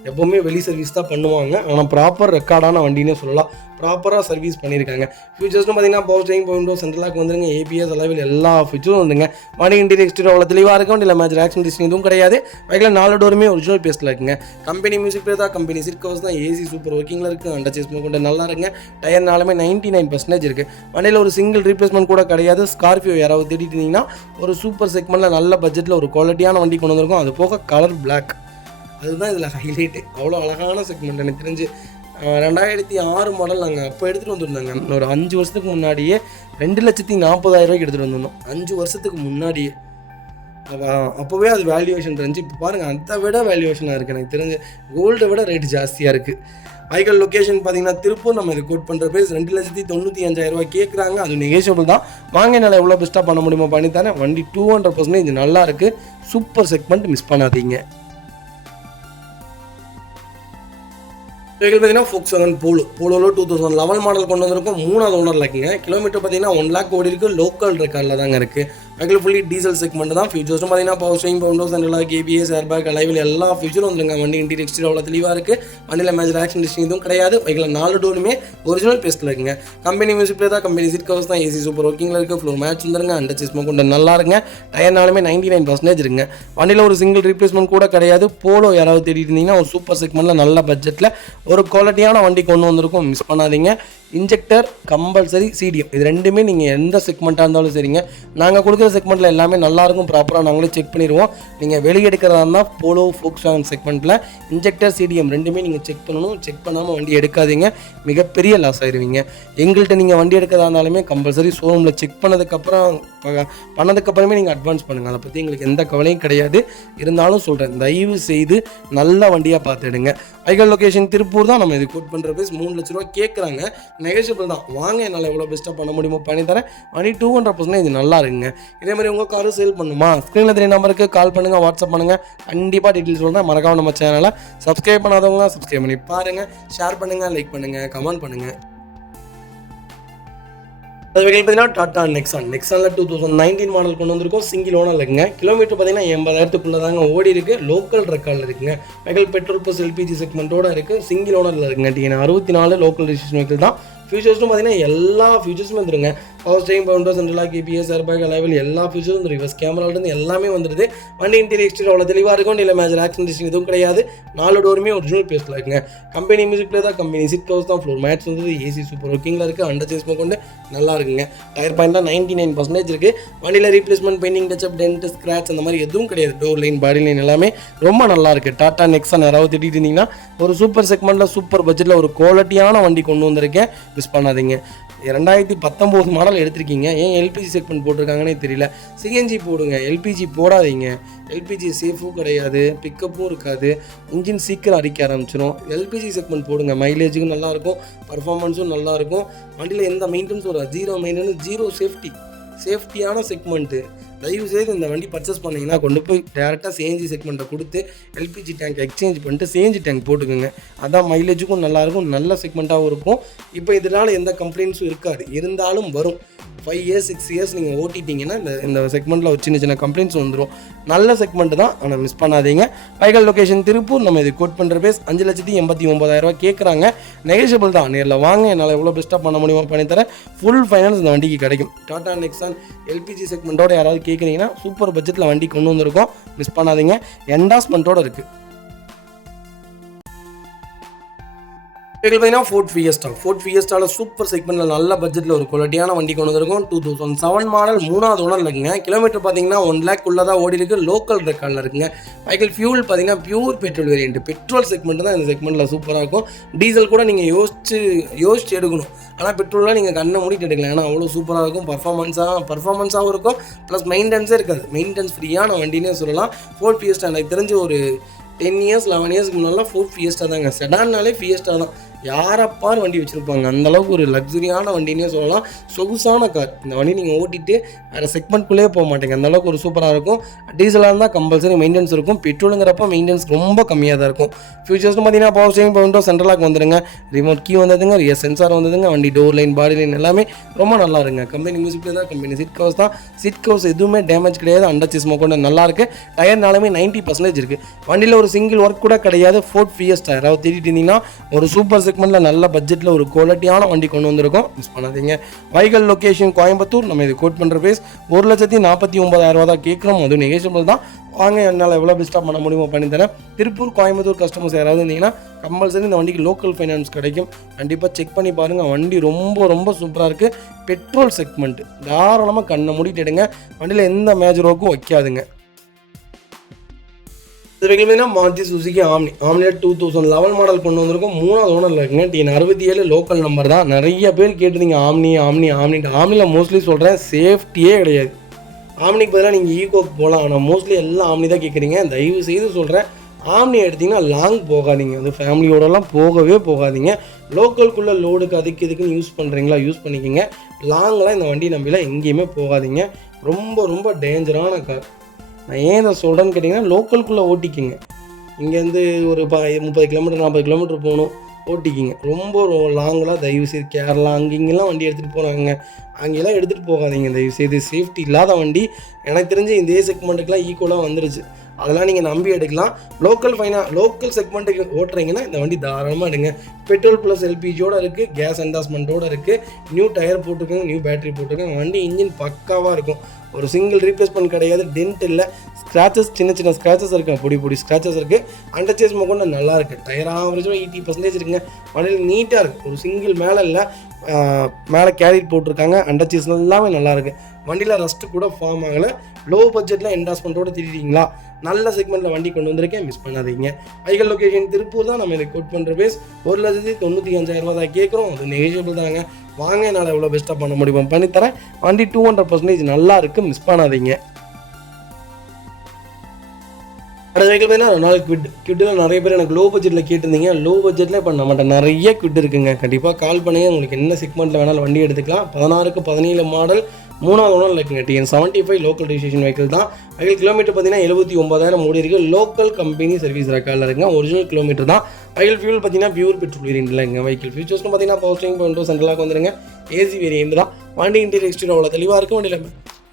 எப்போவுமே வெளி சர்வீஸ் தான் பண்ணுவாங்க. ஆனால் ப்ராப்பர் ரெக்கார்டான வண்டினே சொல்லலாம். ப்ராப்பராக சர்வீஸ் பண்ணியிருக்காங்க. ஃபியூச்சர்ஸ்னு பார்த்தீங்கன்னா பவர் ஸ்டீரிங், பவுண்டோ, சென்ட்ரலாக் வந்துருங்க. ABS அளவில் எல்லா ஃபியூச்சரும் வந்துங்க. வண்டி இன்டீரியர் எக்ஸ்டீரியர் அவ்வளோ தெளிவாக இருக்கும். இல்லை மேட்ச் ஆக்சிடென்ட் எதுவும் கிடையாது. வெஹிக்கிள் 4 டோருமே ஒரிஜினல் பேஸ்ட்டில் இருக்குங்க. கம்பெனி மியூசிக் பிளே தான். கம்பெனி சீட் கவர்ஸ் தான். AC சூப்பர் ஒர்க்கிங்கில் இருக்குது. அண்டர் சேஸ் கொண்டு நல்லா இருக்குங்க. டயர் 99% இருக்குது. வண்டியில் ஒரு சிங்கிள் ரீப்ளேஸ்மெண்ட் கூட கிடையாது. ஸ்கார்பியோ யாராவது தேடிட்டு இருந்தீங்கன்னா ஒரு சூப்பர் செக்மெண்ட்டில் நல்ல பட்ஜெட்டில் ஒரு குவாலிட்டியான வண்டி கொண்டு வந்திருக்கும். அது போக கலர் பிளாக், அதுதான் இதில் ஹைலைட்டு. அவ்வளோ அழகான செக்மெண்ட். எனக்கு தெரிஞ்சு 2006 மாடல் நாங்கள் அப்போ எடுத்துகிட்டு வந்துருந்தாங்க. ஒரு 5 வருஷத்துக்கு முன்னாடியே 2,40,000 எடுத்துகிட்டு வந்திருந்தோம். 5 வருஷத்துக்கு முன்னாடியே. அப்போவே அது வேல்யூவேஷன் இருந்துச்சு. இப்போ பாருங்கள், அதை விட வேல்யூவேஷனாக இருக்குது. எனக்கு தெரிஞ்சு கோல்டை விட ரேட் ஜாஸ்தியாக இருக்குது. வைக்கல் லொக்கேஷன் பார்த்தீங்கன்னா திருப்பூர். நம்ம இது கோட் பண்ணுற ப்ரைஸ் 2,95,000 கேட்குறாங்க. அது நெகோஷியபிள் தான். வாங்க, என்னால் எவ்வளோ பெஸ்ட்டாக பண்ண முடியுமோ பண்ணித்தரேன். வண்டி 200% நல்லா இருக்குது. சூப்பர் செக்மெண்ட், மிஸ் பண்ணாதீங்க. வெஹிக்கிள் பார்த்தீங்கன்னா Volkswagen போலோவில் 2011 மாடல் கொண்டு வந்திருக்கும். 3வது ஓனரில் இருக்குங்க. கிலோமீட்டர் பார்த்தீங்கன்னா 1 lakh ஓடி இருக்குது. லோக்கல் ரெக்கார்டில் தாங்க இருக்குது. வெஹிக்கிள் ஃபுல்லி டீசல் செக்மெண்ட் தான். ஃபியூச்சர்ஸும் பார்த்தீங்கன்னா பவர் ஸ்டீரிங், பவுண்டோ, சென்ட்ரலாக், ABS, ஏர்பேக் அலைவில் எல்லா ஃபியூச்சரும் வந்துருங்க. வண்டி இன்டீரியர் எக்ஸ்டீரியர் அவ்வளோ தெளிவாக இருக்குது. வண்டியில் மேட்ச் ஆக்சிடென்ட் எதுவும் கிடையாது. வெஹிக்கிள் 4 டோருமே ஒரிஜினல் பேஸ்ட்டில் இருக்குங்க. கம்பெனி மியூசிக் பிளே தான். கம்பெனி சீட் கவர்ஸ் தான். AC சூப்பர் ஒர்க்கிங்கில் இருக்குது. ஃப்ளோர் மேட்ச் வந்துருங்க. அண்டர் சேஸ் கொண்டு நல்லா இருக்குங்க. டயர் 99% இருக்குங்க. வண்டியில் ஒரு சிங்கிள் ரீப்ளேஸ்மெண்ட் கூட கிடையாது. போலோ யாராவது தேடிட்டு இருந்தீங்கன்னா ஒரு சூப்பர் செக்மெண்ட்டில் நல்ல பட்ஜெட்டில் ஒரு குவாலிட்டியான வண்டி கொண்டு வந்திருக்கும், மிஸ் பண்ணாதீங்க. இன்ஜெக்டர் கம்பல்சரி, CDM இது ரெண்டுமே நீங்கள் எந்த செக்மெண்ட்டாக இருந்தாலும் சரிங்க. நாங்கள் கொடுக்குற செக்மெண்ட்டில் எல்லாமே நல்லாயிருக்கும். ப்ராப்பராக நாங்களே செக் பண்ணிடுவோம். நீங்கள் வெளியே எடுக்கிறதா இருந்தால் போலோ, Volkswagen செக்மெண்ட்டில் இன்ஜெக்டர், CDM ரெண்டுமே நீங்கள் செக் பண்ணணும். செக் பண்ணாமல் வண்டி எடுக்காதீங்க, மிகப்பெரிய லாஸ் ஆயிடுவீங்க. எங்கள்கிட்ட நீங்கள் வண்டி எடுக்கிறதா இருந்தாலுமே கம்பல்சரி ஷோரூமில் செக் பண்ணதுக்கப்புறம் பண்ணதுக்கப்புறமே நீங்கள் அட்வான்ஸ் பண்ணுங்கள். அதை பற்றி எங்களுக்கு எந்த கவலையும் கிடையாது. இருந்தாலும் சொல்கிறேன், தயவு செய்து நல்ல வண்டியாக பார்த்துடுங்க. வைகல் லொக்கேஷன் திருப்பூர் தான். நம்ம இது கோட் பண்ணுற பேஸ் 3 லட்ச ரூபா கேட்குறாங்க. நெகோஷியபிள் தான். வாங்க, என்னால் எவ்வளோ பெஸ்ட்டாக பண்ண முடியுமோ பண்ணித்தரேன். வண்டி 200% இது நல்லா இருக்குங்க. இதே மாதிரி உங்கள் காரு சேல் பண்ணுமா, ஸ்க்ரீனில் தெரிய நம்பருக்கு கால் பண்ணுங்கள், வாட்ஸ்அப் பண்ணுங்கள். கண்டிப்பாக டீட்டெயில்ஸ் சொல்கிறேன். மறக்காம நம்ம சேனலை சப்ஸ்கிரைப் பண்ணாதவங்க சப்ஸ்கிரைப் பண்ணி பாருங்கள். ஷேர் பண்ணுங்கள், லைக் பண்ணுங்கள், கமெண்ட் பண்ணுங்கள். அது வகையில் பார்த்தீங்கன்னா டாடா நெக்ஸானில் 2019 மாடல் கொண்டு வந்திருக்கோம். சிங்கிள் ஓனர் இருக்குங்க. கிலோமீட்டர் பார்த்தீங்கன்னா 80,000 தாங்க ஓடி இருக்குது. லோக்கல் ரெக்கார்டில் இருக்குங்க. வெஹிக்கிள் பெட்ரோல் ப்ளஸ் எல்பிஜி செக்மெண்ட்டோட இருக்குது. சிங்கிள் ஓனரில் இருக்குங்க. டிஎன் 64 லோக்கல் ரெஜிஸ்ட்ரேஷன் வெஹிக்கிள் தான். ஃபியூச்சர்ஸும் பார்த்தீங்கன்னா எல்லா ஃபியூச்சர்ஸும் வந்துருங்க. பவர் ஸ்டேரிங், பவுண்டர், சென்ட்ரலாக், கேபிஎஸ், ஏர்பேக், அலைவல் எல்லா ஃபியூச்சரும் வந்து ரிவர்ஸ் கேமராலேருந்து எல்லாமே வந்துடுது. வண்டி இன்டீரியர் எக்ஸ்டீரியர் அவ்வளோ தெளிவாக இருக்கும். இல்லை மேஜர் ஆக்சிடென்ட் எதுவும் கிடையாது. 4 டோருமே ஒரிஜினல் பேஸ்ட்டில் இருக்குங்க. கம்பெனி மியூசிக் பிளே தான், கம்பெனி சீட் கவர்ஸ் தான், ஃப்ளோர் மேட்ஸ் வந்து ஏசி சூப்பர் ஒர்க்கிங்கில் இருக்குது. அண்டர் சேஸ் கொண்டு நல்லா இருக்குங்க. டயர் பாயிண்ட்லாம் 99% இருக்குது. வண்டியில் replacement, painting, touch up, dent, scratch அந்த மாதிரி எதுவும் கிடையாது. டோர் லைன், பாடி லைன் எல்லாமே ரொம்ப நல்லா இருக்குது. டாடா நெக்ஸான் யாராவது திட்டிட்டு இருந்தீங்கன்னா ஒரு சூப்பர் செக்மெண்ட்டில் சூப்பர் பட்ஜெட்டில் ஒரு குவாலிட்டியான வண்டி கொண்டு வந்திருக்கேன். மிஸ் பண்ணாதீங்க. 2019 மாடல் எடுத்திருக்கீங்க. ஏன் எல்பிஜி செக்மெண்ட் போட்டிருக்காங்கன்னே தெரியல. சிஎன்ஜி போடுங்க, எல்பிஜி போடாதீங்க. எல்பிஜி சேஃபும் கிடையாது, பிக்கப்பும் இருக்காது, இன்ஜின் சீக்கிரம் அடிக்க ஆரம்பிச்சிடும். எல்பிஜி செக்மெண்ட் போடுங்க. மைலேஜுக்கும் நல்லாயிருக்கும், பர்ஃபார்மன்ஸும் நல்லாயிருக்கும். வண்டியில் எந்த மெயின்டெனன்ஸ் வராது. 0 மெயின்டெனன்ஸ், 0 சேஃப்டியான செக்மெண்ட்டு. தயவுசெய்து இந்த வண்டி பர்ச்சேஸ் பண்ணிங்கன்னா கொண்டு போய் டேரெக்டாக சிஎன்ஜி செக்மெண்ட்டை கொடுத்து எல்பிஜி டேங்க் எக்ஸ்சேஞ்ச் பண்ணிட்டு சிஎன்ஜி டேங்க் போட்டுக்கோங்க. அதான் மைலேஜுக்கும் நல்லாயிருக்கும், நல்ல செக்மெண்ட்டாகவும் இருக்கும். இப்போ இதனால் எந்த கம்ப்ளைண்ட்ஸும் இருக்காது. இருந்தாலும் வரும். 5 இயர்ஸ் 6 இயர்ஸ் நீங்கள் ஓட்டிட்டிங்கன்னா இந்த செக்மெண்ட்டில் ஒரு சின்ன கம்ப்ளைண்ட்ஸ் வந்துடும். நல்ல செக்மெண்ட் தான், ஆனால் மிஸ் பண்ணாதீங்க. வைகல் லொக்கேஷன் திருப்பூர். நம்ம இது கோட் பண்ணுற பேஸ் 5,89,000 கேட்குறாங்க. நெகோஷியபிள் தான். நேரில் வாங்க, என்னால் எவ்வளோ பெஸ்ட்டாக பண்ண முடியுமோ பண்ணித்தரேன். ஃபுல் ஃபைனான்ஸ் இந்த வண்டிக்கு கிடைக்கும். டாடா நெக்ஸான் எல்பிஜி செக்மெண்ட்டோட யாராவது கேட்குறீங்கன்னா சூப்பர் பட்ஜெட்டில் வண்டி கொண்டு வந்திருக்கோம். மிஸ் பண்ணாதீங்க. என்டாஸ்மெண்ட்டோடு இருக்குது. பார்த்தீங்கன்னா ஃபோர்ட் ஃபியஸ்டாவில் சூப்பர் செக்மெண்ட்டில் நல்ல பட்ஜெட்டில் ஒரு குவாலிட்டியான வண்டி கொண்டு வந்திருக்கும். 2007 மாடல் 3வது ஓனரில் இருக்குங்க. கிலோமீட்டர் பார்த்தீங்கன்னா 1 lakh உள்ளே தான் ஓடி இருக்குது. லோக்கல் ரெக்கார்டில் இருக்குங்க. வெஹிக்கிள் ஃபியூல் பார்த்தீங்கன்னா pure petrol variant. Petrol segment தான் இந்த செக்மெண்ட்டில் சூப்பராக இருக்கும். டீசல் கூட நீங்கள் யோசிச்சு எடுக்கணும். ஆனால் பெட்ரோல்லாம் நீங்கள் கண்ணை மூடிட்டு எடுக்கலாம். ஏன்னா அவ்வளோ சூப்பராக இருக்கும். பர்ஃபார்மன்ஸாகவும் இருக்கும். ப்ளஸ் மெயின்டெனன்ஸே இருக்காது. மெயின்டெனன்ஸ் ஃப்ரீயான வண்டினே சொல்லலாம். ஃபோர்ட் ஃபியஸ்டா எனக்கு தெரிஞ்ச ஒரு 10 இயர்ஸ் 11 இயர்ஸ்க்கு முன்னாடி ஃபோர்ட் ஃபியஸ்டா தாங்க. செடான்னாலே ஃபியஸ்டா தான். யாரப்பார் வண்டி வச்சுருப்பாங்க. அந்தளவுக்கு ஒரு லக்ஸரியான வண்டினே சொல்லலாம். சொகுசான கார். இந்த வண்டி நீங்கள் ஓட்டிட்டு வேறு செக்மெண்ட்குள்ளே போக மாட்டேங்க. அந்தளவுக்கு ஒரு சூப்பராக இருக்கும். டீசலாக இருந்தால் கம்பல்சரி மெயின்டெனன்ஸ் இருக்கும். பெட்ரோலுங்கிறப்ப மெயின்டெனன்ஸ் ரொம்ப கம்மியாக தான் இருக்கும். ஃபியூச்சர்ஸ்னு பார்த்தீங்கன்னா பவர் ஸ்டேரிங், பவர் சென்ட்ரலாக் வந்துடுங்க. ரிமோட் கீ வந்ததுங்க, ரியர் சென்சார் வந்ததுங்க. வண்டி டோர் லைன், பாடி லைன் எல்லாமே ரொம்ப நல்லா இருங்க. கம்பெனி மியூசிக் தான், கம்பெனி சீட் கவர்ஸ் தான். சீட் கவர்ஸ் எதுவுமே டேமேஜ் கிடையாது. அண்டர் சேஸ் கொண்டு நல்லாயிருக்கு. டயர்னாலுமே 90% இருக்குது. வண்டியில் ஒரு சிங்கிள் ஒர்க் கூட கிடையாது. ஃபோர்ட் ஃபியஸ்டா யாராவது தேடிட்டு இருந்தீங்கன்னா ஒரு சூப்பர் செக்மெண்ட்டில் நல்ல பட்ஜெட்டில் ஒரு குவாலிட்டியான வண்டி கொண்டு வந்திருக்கோம். மிஸ் பண்ணாதீங்க. வைகல் லொக்கேஷன் கோயம்புத்தூர். நம்ம இது கோட் பண்ணுற பேஸ் 1,49,000 தான் கேட்குறோம். அதுவும் நெகோஷியபிள் தான். வாங்க, என்னால் எவ்வளோ பெஸ்ட்டாக பண்ண முடியுமோ பண்ணித்தரேன். திருப்பூர், கோயம்புத்தூர் கஸ்டமர்ஸ் யாராவது இருந்தீங்கன்னா கம்பல்சரி இந்த வண்டிக்கு லோக்கல் ஃபைனான்ஸ் கிடைக்கும். கண்டிப்பாக செக் பண்ணி பாருங்கள். வண்டி ரொம்ப சூப்பராக இருக்குது. Petrol segment. தாராளமாக கண்ணை மூடிட்டு எடுங்க. வண்டியில் எந்த மேஜர் ஒர்க்கும் வைக்காதுங்க. இது பார்த்தீங்கன்னா மாருதி சுசுகி ஆம்னியில் 2011 மாடல் கொண்டு வந்திருக்கும். 3வது ஓனரில் இருக்குங்க. டிஎன் 67 லோக்கல் நம்பர் தான். நிறைய பேர் கேட்டுருந்தீங்க ஆம்னியில் மோஸ்ட்லி சொல்கிறேன், சேஃப்டியே கிடையாது. ஆம்னிக்கு பதிலாக நீங்கள் ஈகோக்கு போகலாம். ஆனால் மோஸ்ட்லி எல்லாம் ஆம்னி தான் கேட்குறீங்க. தயவு செய்து சொல்கிறேன், ஆம்னி எடுத்திங்கன்னா லாங் போகாதீங்க. அது ஃபேமிலியோடலாம் போகாதீங்க. லோக்கலுக்குள்ளே லோடுக்கு அதுக்கு இதுக்குன்னு யூஸ் பண்ணுறீங்களா, யூஸ் பண்ணிக்கோங்க. லாங்கெலாம் இந்த வண்டி நம்பிலாம் எங்கேயுமே போகாதீங்க. ரொம்ப டேஞ்சரான கார். நான் ஏன் இதை சொல்கிறேன்னு கேட்டிங்கன்னா, லோக்கலுக்குள்ளே ஓட்டிக்கிங்க. இங்கேருந்து ஒரு 30 கிலோமீட்டர் 40 கிலோமீட்டர் போகணும், ஓட்டிக்கிங்க. ரொம்ப லாங்கெலாம் தயவுசெய்து கேரளா இங்கெல்லாம் வண்டி எடுத்துகிட்டு போகிறாங்க. அங்கெல்லாம் எடுத்துகிட்டு போகாதீங்க தயவுசெய்து. சேஃப்டி இல்லாத வண்டி எனக்கு தெரிஞ்சு இந்த செக்மெண்ட்டுக்கெலாம் ஈக்குவலாக வந்துருச்சு. அதெல்லாம் நீங்கள் நம்பி எடுக்கலாம். லோக்கல் செக்மெண்ட்டுக்கு ஓட்டுறீங்கன்னா இந்த வண்டி தாராளமாக எடுங்க. பெட்ரோல் ப்ளஸ் எல்பிஜியோடு இருக்குது. கேஸ் என்டாஸ்மெண்ட்டோடு இருக்குது. நியூ டயர் போட்டிருக்காங்க, நியூ பேட்டரி போட்டிருக்காங்க. வண்டி இன்ஜின் பக்காவாக இருக்கும். ஒரு சிங்கிள் ரீப்ளேஸ்மெண்ட் கிடையாது. டென்ட் இல்லை, ஸ்க்ராச்சஸ் சின்ன ஸ்க்ராச்சஸ் இருக்குது, பொடி ஸ்க்ராச்சஸ் இருக்குது. அண்டர் சேஸ் கொண்டு நல்லா இருக்குது. டயர் ஆவரேஜாக 80% இருக்குங்க. வண்டியில் நீட்டாக இருக்குது. ஒரு சிங்கிள் மேலே இல்லை, மேலே கேரியர் போட்டிருக்காங்க. அண்டர் சேஸ் எல்லாமே நல்லாயிருக்கு. வண்டியில் ரஸ்ட்டு கூட ஃபார்ம் ஆகலை. லோ பட்ஜெட்டில் என்டாஸ்மெண்ட்டோட திரிட்டீங்களா, நல்ல செக்மெண்ட்டில் வண்டி கொண்டு வந்திருக்கேன், மிஸ் பண்ணாதீங்க. வைக்கல் லொக்கேஷன் திருப்பூர் தான். நம்ம இதை கோட் பண்ணுற பேஸ் 1,95,000 தான் கேட்குறோம். அது நெகோஷியபிள் தாங்க. வாங்க, என்னால் எவ்வளோ பெஸ்ட்டாக பண்ண முடியுமோ பண்ணித்தரேன். வண்டி 200% நல்லா இருக்குது, மிஸ் பண்ணாதீங்க. அடுத்த வெஹிக்கிள் பார்த்தீங்கன்னா ரெனால்ட் குவிட். குவிட்டில் நிறைய பேர் எனக்கு லோ பட்ஜெட்டில் கேட்டிருந்தீங்க. லோ பட்ஜெட்டில் இப்போ நம்மகிட்ட நிறைய குவிட் இருக்குங்க. கண்டிப்பாக கால் பண்ணுங்கள், உங்களுக்கு என்ன செக்மெண்ட்டில் வேணாலும் வண்டி எடுத்துக்கலாம். 16க்கு 17 மாடல் 3வது ஓனர் இருக்குங்க. TN75 லோக்கல் ரெஜிஸ்ட்ரேஷன் வெஹிக்கிள் தான். வெஹிக்கிள் கிலோமீட்டர் பார்த்தீங்கன்னா 79,000 ஓடி இருக்குது. லோக்கல் கம்பெனி சர்வீஸ் ரெக்கார்டில் இருக்குங்க. ஒரிஜினல் கிலோமீட்டர் தான். வெஹிக்கிள் ஃபியூல் பார்த்தீங்கன்னா பியூர் பெட்ரோல் வேரியன்ட் இல்லைங்க. வெஹிக்கிள் ஃபியூச்சர்ஸ்னு பார்த்தீங்கன்னா பவர் ஸ்டீரிங், விண்டோ சென்ட்ரலாக வந்துருங்க. ஏசி வேரியன்ட் தான். வண்டி இன்டீரியர் எக்ஸ்டீரியர் அவ்வளோ தெளிவாக இருக்கும். வண்டியில்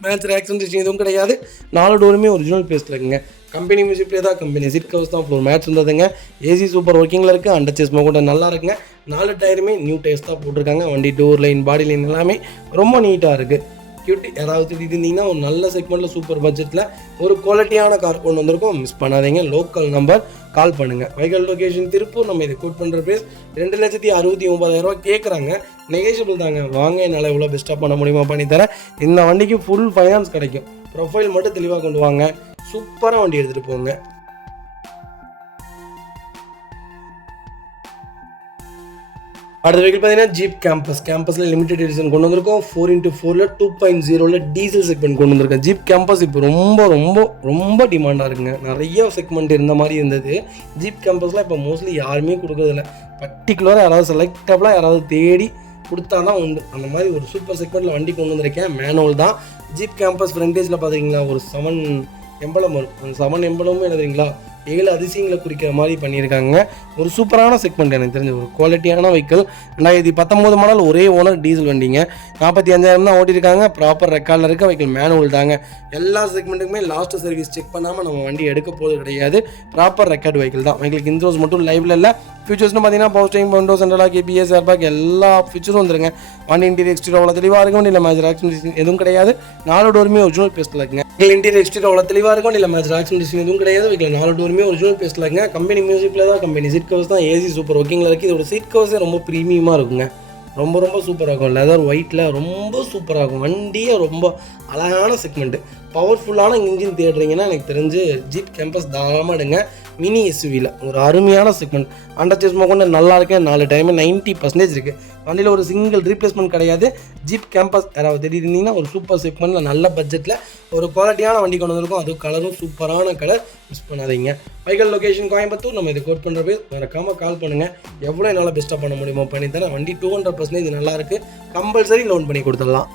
மேட்ச் ஆக்சிடென்ட் எதுவும் கிடையாது. 4 டோருமே ஒரிஜினல் பேஸ்ட்டில் இருக்குங்க. கம்பெனி மியூசிக்லேயே தான், கம்பெனி சீட் கவர்ஸ் தான், ஃப்ளோர் மேட்ச் இருந்ததுங்க. ஏசி சூப்பர் ஒர்க்கிங்கில் இருக்குது. அண்டர் சேஸ் கூட நல்லா இருக்குங்க. 4 டயருமே நியூ டயர்ஸ் தான் போட்டிருக்காங்க. வண்டி டோர் லைன், பாடி லைன் எல்லாமே ரொம்ப நீட்டாக இருக்குது. கியூட்டி யாராவது திட்டிருந்தீங்கன்னா ஒரு நல்ல செக்மெண்ட்டில் சூப்பர் பட்ஜெட்டில் ஒரு குவாலிட்டியான கார் கொண்டு வந்திருக்கோம், மிஸ் பண்ணாதீங்க. லோக்கல் நம்பர் கால் பண்ணுங்கள். வைக்கல் லொக்கேஷன் திருப்பூர். நம்ம இதை கோட் பண்ணுற பேஸ் 2,69,000 கேட்குறாங்க. நெகோஷியபிள் தாங்க. வாங்க, என்னால் எவ்வளோ பெஸ்ட்டாக பண்ண முடியுமா பண்ணித்தரேன். இந்த வண்டிக்கு ஃபுல் ஃபைனான்ஸ் கிடைக்கும். ப்ரொஃபைல் மட்டும் தெளிவாக கொண்டு வாங்க, சூப்பராக வண்டி எடுத்துகிட்டு போங்க. அடுத்த வெஹிக்கிள் பார்த்தீங்கன்னா ஜீப் கேம்பஸில் லிமிடெட் எடிஷன் கொண்டு வந்திருக்கோம். 4x4 2.0 டீசல் செக்மெண்ட் கொண்டு வந்திருக்கேன். ஜீப் கேம்பஸ் இப்போ ரொம்ப ரொம்ப ரொம்ப டிமாண்டாக இருக்குங்க. நிறைய செக்மெண்ட் இருந்த மாதிரி இருந்தது. ஜீப் கேம்பஸில் இப்போ மோஸ்ட்லி யாருமே கொடுக்குறதில்ல. பர்டிகுலராக யாராவது செலக்டபுளாக யாராவது தேடி கொடுத்தா தான் உண்டு. அந்த மாதிரி ஒரு சூப்பர் செக்மெண்ட்டில் வண்டி கொண்டு வந்திருக்கேன். மேனுவல் தான். ஜீப் கேம்பஸ் ஃப்ரண்டேஜில் பார்த்தீங்கன்னா ஒரு 7 எம்பளம் வரும். அந்த 7 எம்பளமும் எழுதுறீங்களா 7 அதிசயங்களை குறிக்கிற மாதிரி பண்ணியிருக்காங்க. ஒரு சூப்பரான செக்மெண்ட், எனக்கு தெரிஞ்ச ஒரு குவாலிட்டியான வெஹிக்கிள். 2019 மாடல், ஒரே ஓனர், டீசல் வண்டிங்க. 45,000 தான் ஓட்டியிருக்காங்க. ப்ராப்பர் ரெக்கார்டில் இருக்க வெஹிக்கிள், மேனுவல் தாங்க. எல்லா செக்மெண்ட்டுக்குமே லாஸ்ட் சர்வீஸ் செக் பண்ணாமல் நம்ம வண்டி எடுக்க போகிறது கிடையாது. ப்ராப்பர் ரெக்கார்டு வெஹிக்கிள் தான். வெஹிக்கிளுக்கு இன்சூரன்ஸ் மட்டும் லைவ்ல இல்லை. ஃபியூச்சர்ஸ்னு பார்த்தீங்கன்னா power steering, window சென்ட்ரலாக, ABS, airbag எல்லா ஃபியூச்சரும் வந்துருங்க. வண்டி இன்டீரியர் எக்ஸ்டீரியர் அவ்வளோ தெளிவாக இருக்கும். இல்லை மேஜர் ஆக்சிடென்ட் எதுவும் கிடையாது. 4 டோருமே ஒரிஜினல் பேஸ்ட்டில் இருக்குங்க. இன்டீரியர் எக்ஸ்டீரியர் அவ்வளோ தெளிவாக இருக்கும். இல்லை மேஜர் ஆக்சிடென்ட் எதுவும் கிடையாது. வெஹிக்கிள் 4 டோருமே ஒரிஜினல் பேஸ்ட்டில் இருக்குங்க. கம்பெனி மியூசிக்கில் தான், கம்பெனி சீட் கவர்ஸ் தான். ஏசி சூப்பர் ஒர்க்கிங்கில் இருக்குது. இதோட சீட் கவர்ஸே ரொம்ப ப்ரீமியமாக இருக்குங்க. ரொம்ப ரொம்ப சூப்பராக இருக்கும். லெதர் ஒயிட்டில் ரொம்ப சூப்பராக இருக்கும். வண்டியே ரொம்ப அழகான செக்மெண்ட்டு. பவர்ஃபுல்லான இன்ஜின் தேடுறீங்கன்னா எனக்கு தெரிஞ்சு ஜீப் கேம்பஸ் தாராளமாக எடுங்க. மினி எஸ்யூவியில் ஒரு அருமையான செக்மெண்ட். அண்டர் சேஸ்மா கொண்டு நல்லா இருக்கேன். 4 டைமே 90% இருக்குது. வண்டியில் ஒரு சிங்கிள் ரீப்ளேஸ்மெண்ட் கிடையாது. ஜீப் கேம்பஸ் யாராவது தெரியிருந்தீங்கன்னா ஒரு சூப்பர் செக்மெண்ட்டில் நல்ல பட்ஜெட்டில் ஒரு குவாலிட்டியான வண்டி கொண்டு வந்திருக்கும். அது கலரும் சூப்பரான கலர், மிஸ் பண்ணாதீங்க. வைக்கல் லொக்கேஷன் கோயம்புத்தூர். நம்ம இதை கோட் பண்ணுற பேர் மறக்காமல் கால் பண்ணுங்கள். எவ்வளோ என்னால் பெஸ்ட்டாக பண்ண முடியுமோ பண்ணித்தரேன். வண்டி 200% நல்லா இருக்குது. கம்பல்சரி லோன் பண்ணி கொடுத்துடலாம்.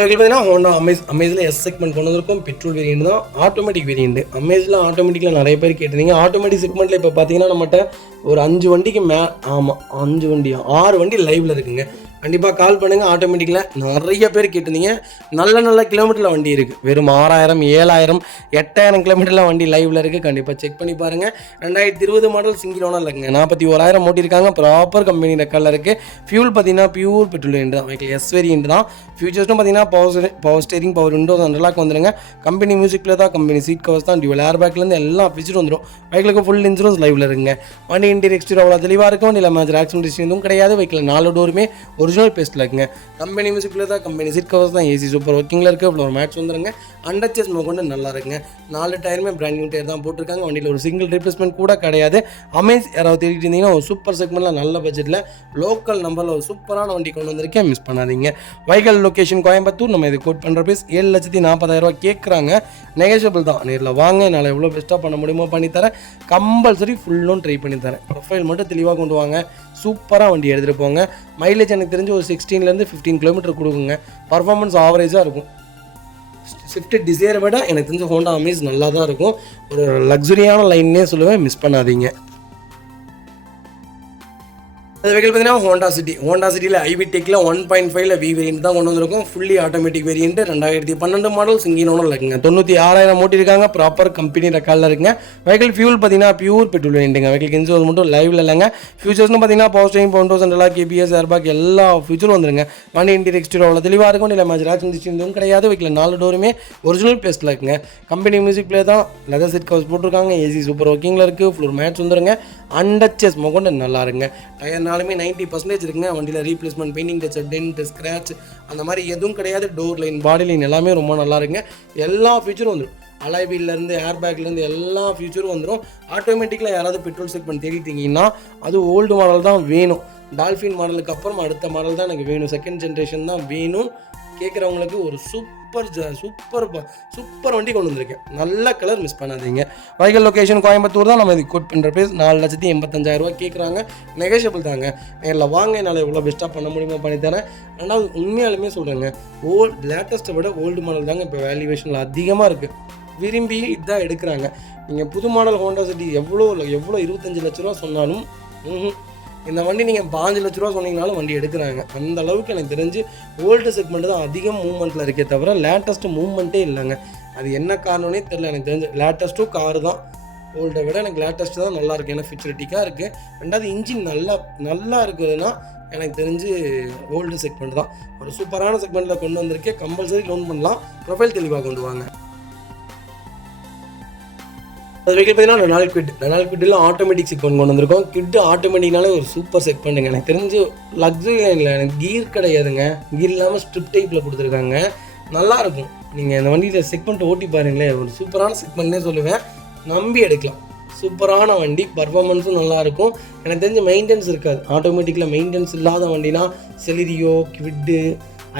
பார்த்தீங்கன்னா ஹோண்டா அமேஸில் எஸ் செக்மெண்ட் கொண்டு வந்திருக்கும். பெட்ரோல் வேரியன்ட் தான், ஆட்டோமேட்டிக் வேரியன்ட். அமேஸில் ஆட்டோமேட்டிக்கில் நிறைய பேர் கேட்டிருந்தீங்க. ஆட்டோமேட்டிக் செக்மெண்ட்டில் இப்போ பார்த்தீங்கன்னா நம்மகிட்ட ஒரு 5 வண்டிக்கு 5 வண்டி 6 வண்டி லைவில் இருக்குங்க. கண்டிப்பாக கால் பண்ணுங்கள். ஆட்டோமேட்டிக்கில் நிறைய பேர் கேட்டிருந்தீங்க. நல்ல கிலோமீட்டரில் வண்டி இருக்குது. வெறும் 6,000, 7,000, 8,000 கிலோமீட்டரில் வண்டி லைவில் இருக்குது. கண்டிப்பாக செக் பண்ணி பாருங்கள். 2020 மாடல் சிங்கிள் ஓனர் இருக்குங்க. 41,000 ஓட்டியிருக்காங்க. ப்ராப்பர் கம்பெனி ரெக்கார்டில் இருக்குது. ஃபியூல் பார்த்தீங்கன்னா பியூர் பெட்ரோல் வேரியன்ட் தான். வெஹிக்கிள் எஸ் வேரியன்ட் தான். ஃபியூச்சர்ஸ்னு பார்த்தீங்கன்னா பவர் ஸ்டீரிங், பவர் விண்டோஸ் அண்டர்லாக் வந்துருங்க. கம்பெனி மியூசிக்கில் தான், கம்பெனி சீட் கவர்ஸ் தான். டியூவல் ஏர்பேக்லேருந்து எல்லா ஃபீச்சரும் வந்துடும். வெஹிக்கிளுக்கு ஃபுல் இன்சூரன்ஸ் லைவில் இருக்குங்க. வண்டி இன்டீரியர் எக்ஸ்டீரியர் அவ்வளோ தெளிவாக இருக்கும். இல்லை மேஜர் ஆக்சிடென்ட் எதுவும் கிடையாது. வெஹிக்கிள் 4 டோருமே ஒரிஜினல் பேஸ்ட்டில் இருக்குங்க. கம்பெனி மியூசிக்கில் தான், கம்பெனி சீட் கவர்ஸ் தான். ஏசி சூப்பர் ஒர்க்கிங்கில் இருக்குது. ஃப்ளோர் மேட்ச் வந்துருங்க. அண்டர் சேஸ் கொண்டு நல்லா இருக்குங்க. 4 டயருமே பிராண்ட் நியூ டயர் தான் போட்டிருக்காங்க. வண்டியில் ஒரு சிங்கிள் ரீப்ளேஸ்மெண்ட் கூட கிடையாது. அமேஸ் யாராவது தேடிட்டு இருந்தீங்கன்னா ஒரு சூப்பர் செக்மெண்ட்டில் நல்ல பட்ஜெட்டில் லோக்கல் நம்பரில் ஒரு சூப்பரான வண்டி கொண்டு வந்திருக்கேன், மிஸ் பண்ணாதீங்க. வைக்கல் லொக்கேஷன் கோயம்புத்தூர். நம்ம இது கோட் பண்ணுற பேஸ் 7,40,000 கேட்குறாங்க. நெகோஷியபிள் தான். நேரில் வாங்க, என்னால் எவ்வளோ பெஸ்ட்டாக பண்ண முடியுமோ பண்ணித்தரேன். கம்பல்சரி ஃபுல் லோன் ட்ரை பண்ணித்தரேன். ப்ரொஃபைல் மட்டும் தெளிவாக கொண்டு வாங்க. சூப்பராக வண்டி எடுத்துகிட்டு போங்க. மைலேஜ் எனக்கு தெரிஞ்சு ஒரு 16 to 15 கிலோமீட்டர் கொடுக்குங்க. பர்ஃபார்மன்ஸ் ஆவரேஜாக இருக்கும். ஸ்விஃப்ட் டிசைரை விட எனக்கு தெரிஞ்ச ஹோண்டா அமேஸ் நல்லா தான் இருக்கும். ஒரு லக்ஸுரியான லைன்னே சொல்லுவேன், மிஸ் பண்ணாதீங்க. அது வெஹிக்கிள் பார்த்தீங்கன்னா ஹோண்டா சிட்டியில் ஐவி டெக்கில் 1.5 வி வேரியன்ட் தான் கொண்டு வந்திருக்கும். Fully automatic variant. 2012 model single owner இருக்குங்க. 96,000 ஓட்டியிருக்காங்க. ப்ராப்பர் கம்பெனி ரெக்கார்டில் இருக்குங்க. வெஹிக்கிள் ஃபியூல் பார்த்தீங்கன்னா பியூர் பெட்ரோல் வேரியன்ட்டுங்க. வெஹிக்கிள் இன்சூரன்ஸ் மட்டும் லைவில் இல்லைங்க. ஃபியூச்சர்ஸ்னு பார்த்தீங்கன்னா power steering, window சென்ட்ரலாக, ABS, airbag எல்லா ஃபியூச்சரும் வந்துருங்க. வண்டி இன்டீரியர் எக்ஸ்டீரியர் அவ்வளோ தெளிவாக இருக்கும். இல்லை மேஜர் ஆக்சிடென்ட் எதுவும் கிடையாது. வெஹிக்கிள் 4 டோருமே ஒரிஜினல் பேஸ்ட்டில் இருக்குங்க. கம்பெனி மியூசிக் பிளே தான். லெதர் சீட் கவர்ஸ் போட்டிருக்காங்க. ஏசி சூப்பர் ஒர்க்கிங்கில் இருக்குது. ஃப்ளோர் மேட்ச் வந்துருங்க. அண்டர் சேஸ் கொண்டு நல்லா இருங்க. டயர் கேட்டிங்கனாலுமே 90% இருக்குங்க. வண்டியில் replacement, painting touch, dent, scratch அந்த மாதிரி எதுவும் கிடையாது. டோர் லைன், பாடி லைன் எல்லாமே ரொம்ப நல்லா இருக்குங்க. எல்லா ஃபீச்சரும் வந்துடும். அலைவீல்லேருந்து, ஏர் பேக்லேருந்து எல்லா ஃபியூச்சரும் வந்துடும். ஆட்டோமேட்டிக்கில் யாராவது பெட்ரோல் செக்மெண்ட் தேடிட்டிங்கன்னா அது ஓல்டு மாடல் தான் வேணும். டால்ஃபின் மாடலுக்கு அப்புறம் அடுத்த மாடல் தான் எனக்கு வேணும், செகண்ட் ஜென்ரேஷன் தான் வேணும் கேட்குறவங்களுக்கு ஒரு சூப்பர் வண்டி கொண்டு வந்திருக்கேன். நல்ல கலர், மிஸ் பண்ணாதீங்க. வைகல் லொக்கேஷன் கோயம்புத்தூர் தான். நம்ம இது கோட் பண்ணுற பேஸ் 4,85,000 கேட்குறாங்க. நெகோஷியபிள் தாங்க. நேரில் வாங்க, என்னால் எவ்வளோ பெஸ்ட்டாக பண்ண முடியுமோ பண்ணித்தரேன். ரெண்டாவது உண்மையாலுமே சொல்கிறேங்க, லேட்டஸ்ட்டை விட ஓல்டு மாடல் தாங்க இப்போ வேல்யூவேஷனில் அதிகமாக இருக்குது. விரும்பி இதுதான் எடுக்கிறாங்க. நீங்கள் புது மாடல் ஹோண்டா சிட்டி எவ்வளோ 25 லட்ச ரூபா சொன்னாலும் இந்த வண்டி நீங்கள் 5 லட்ச ரூபா சொன்னீங்கனாலும் வண்டி எடுக்கிறாங்க. அந்த அளவுக்கு எனக்கு தெரிஞ்சு ஓல்டு செக்மெண்ட் தான் அதிகம் மூவ்மெண்ட்டில் இருக்கே தவிர லேட்டஸ்ட்டு மூவ்மெண்ட்டே இல்லைங்க. அது என்ன காரணம்னே தெரியல. எனக்கு தெரிஞ்சு லேட்டஸ்ட்டும் காரு தான். ஓல்டை விட எனக்கு லேட்டஸ்ட்டு தான் நல்லாயிருக்கு. ஏன்னா ஃபியூச்சரிட்டிக்காக இருக்குது. ரெண்டாவது இன்ஜின் நல்லா இருக்குதுன்னா எனக்கு தெரிஞ்சு ஓல்டு செக்மெண்ட் தான். ஒரு சூப்பரான செக்மெண்ட்டில் கொண்டு வந்திருக்கேன். கம்பல்சரி லோன் பண்ணலாம். ப்ரொஃபைல் தெளிவாக கொண்டு வாங்க. அது வைக்கிற பார்த்தீங்கன்னா ரெனால்ட் குவிட்டில் ஆட்டோமேட்டிக் செக்மெண்ட் கொண்டு வந்திருக்கோம். கிட் ஆட்டோமேட்டிக்னாலே ஒரு சூப்பர் செக்மெண்ட்டுங்க. எனக்கு தெரிஞ்சு லக்ஸரி இல்லை, எனக்கு கீர் கிடையாதுங்க. கீர் இல்லாமல் ஸ்ட்ரிப் டைப்பில் கொடுத்துருக்காங்க. நல்லாயிருக்கும். நீங்கள் இந்த வண்டியில் செக்மெண்ட் ஓட்டி பாருங்களேன், ஒரு சூப்பரான செக்மெண்ட்னே சொல்லுவேன். நம்பி எடுக்கலாம். சூப்பரான வண்டி, பர்ஃபார்மன்ஸும் நல்லாயிருக்கும். எனக்கு தெரிஞ்சு மெயின்டெனன்ஸ் இருக்காது. ஆட்டோமேட்டிக்கில் மெயின்டெனன்ஸ் இல்லாத வண்டினா செலிரியோ, குவிட்டு,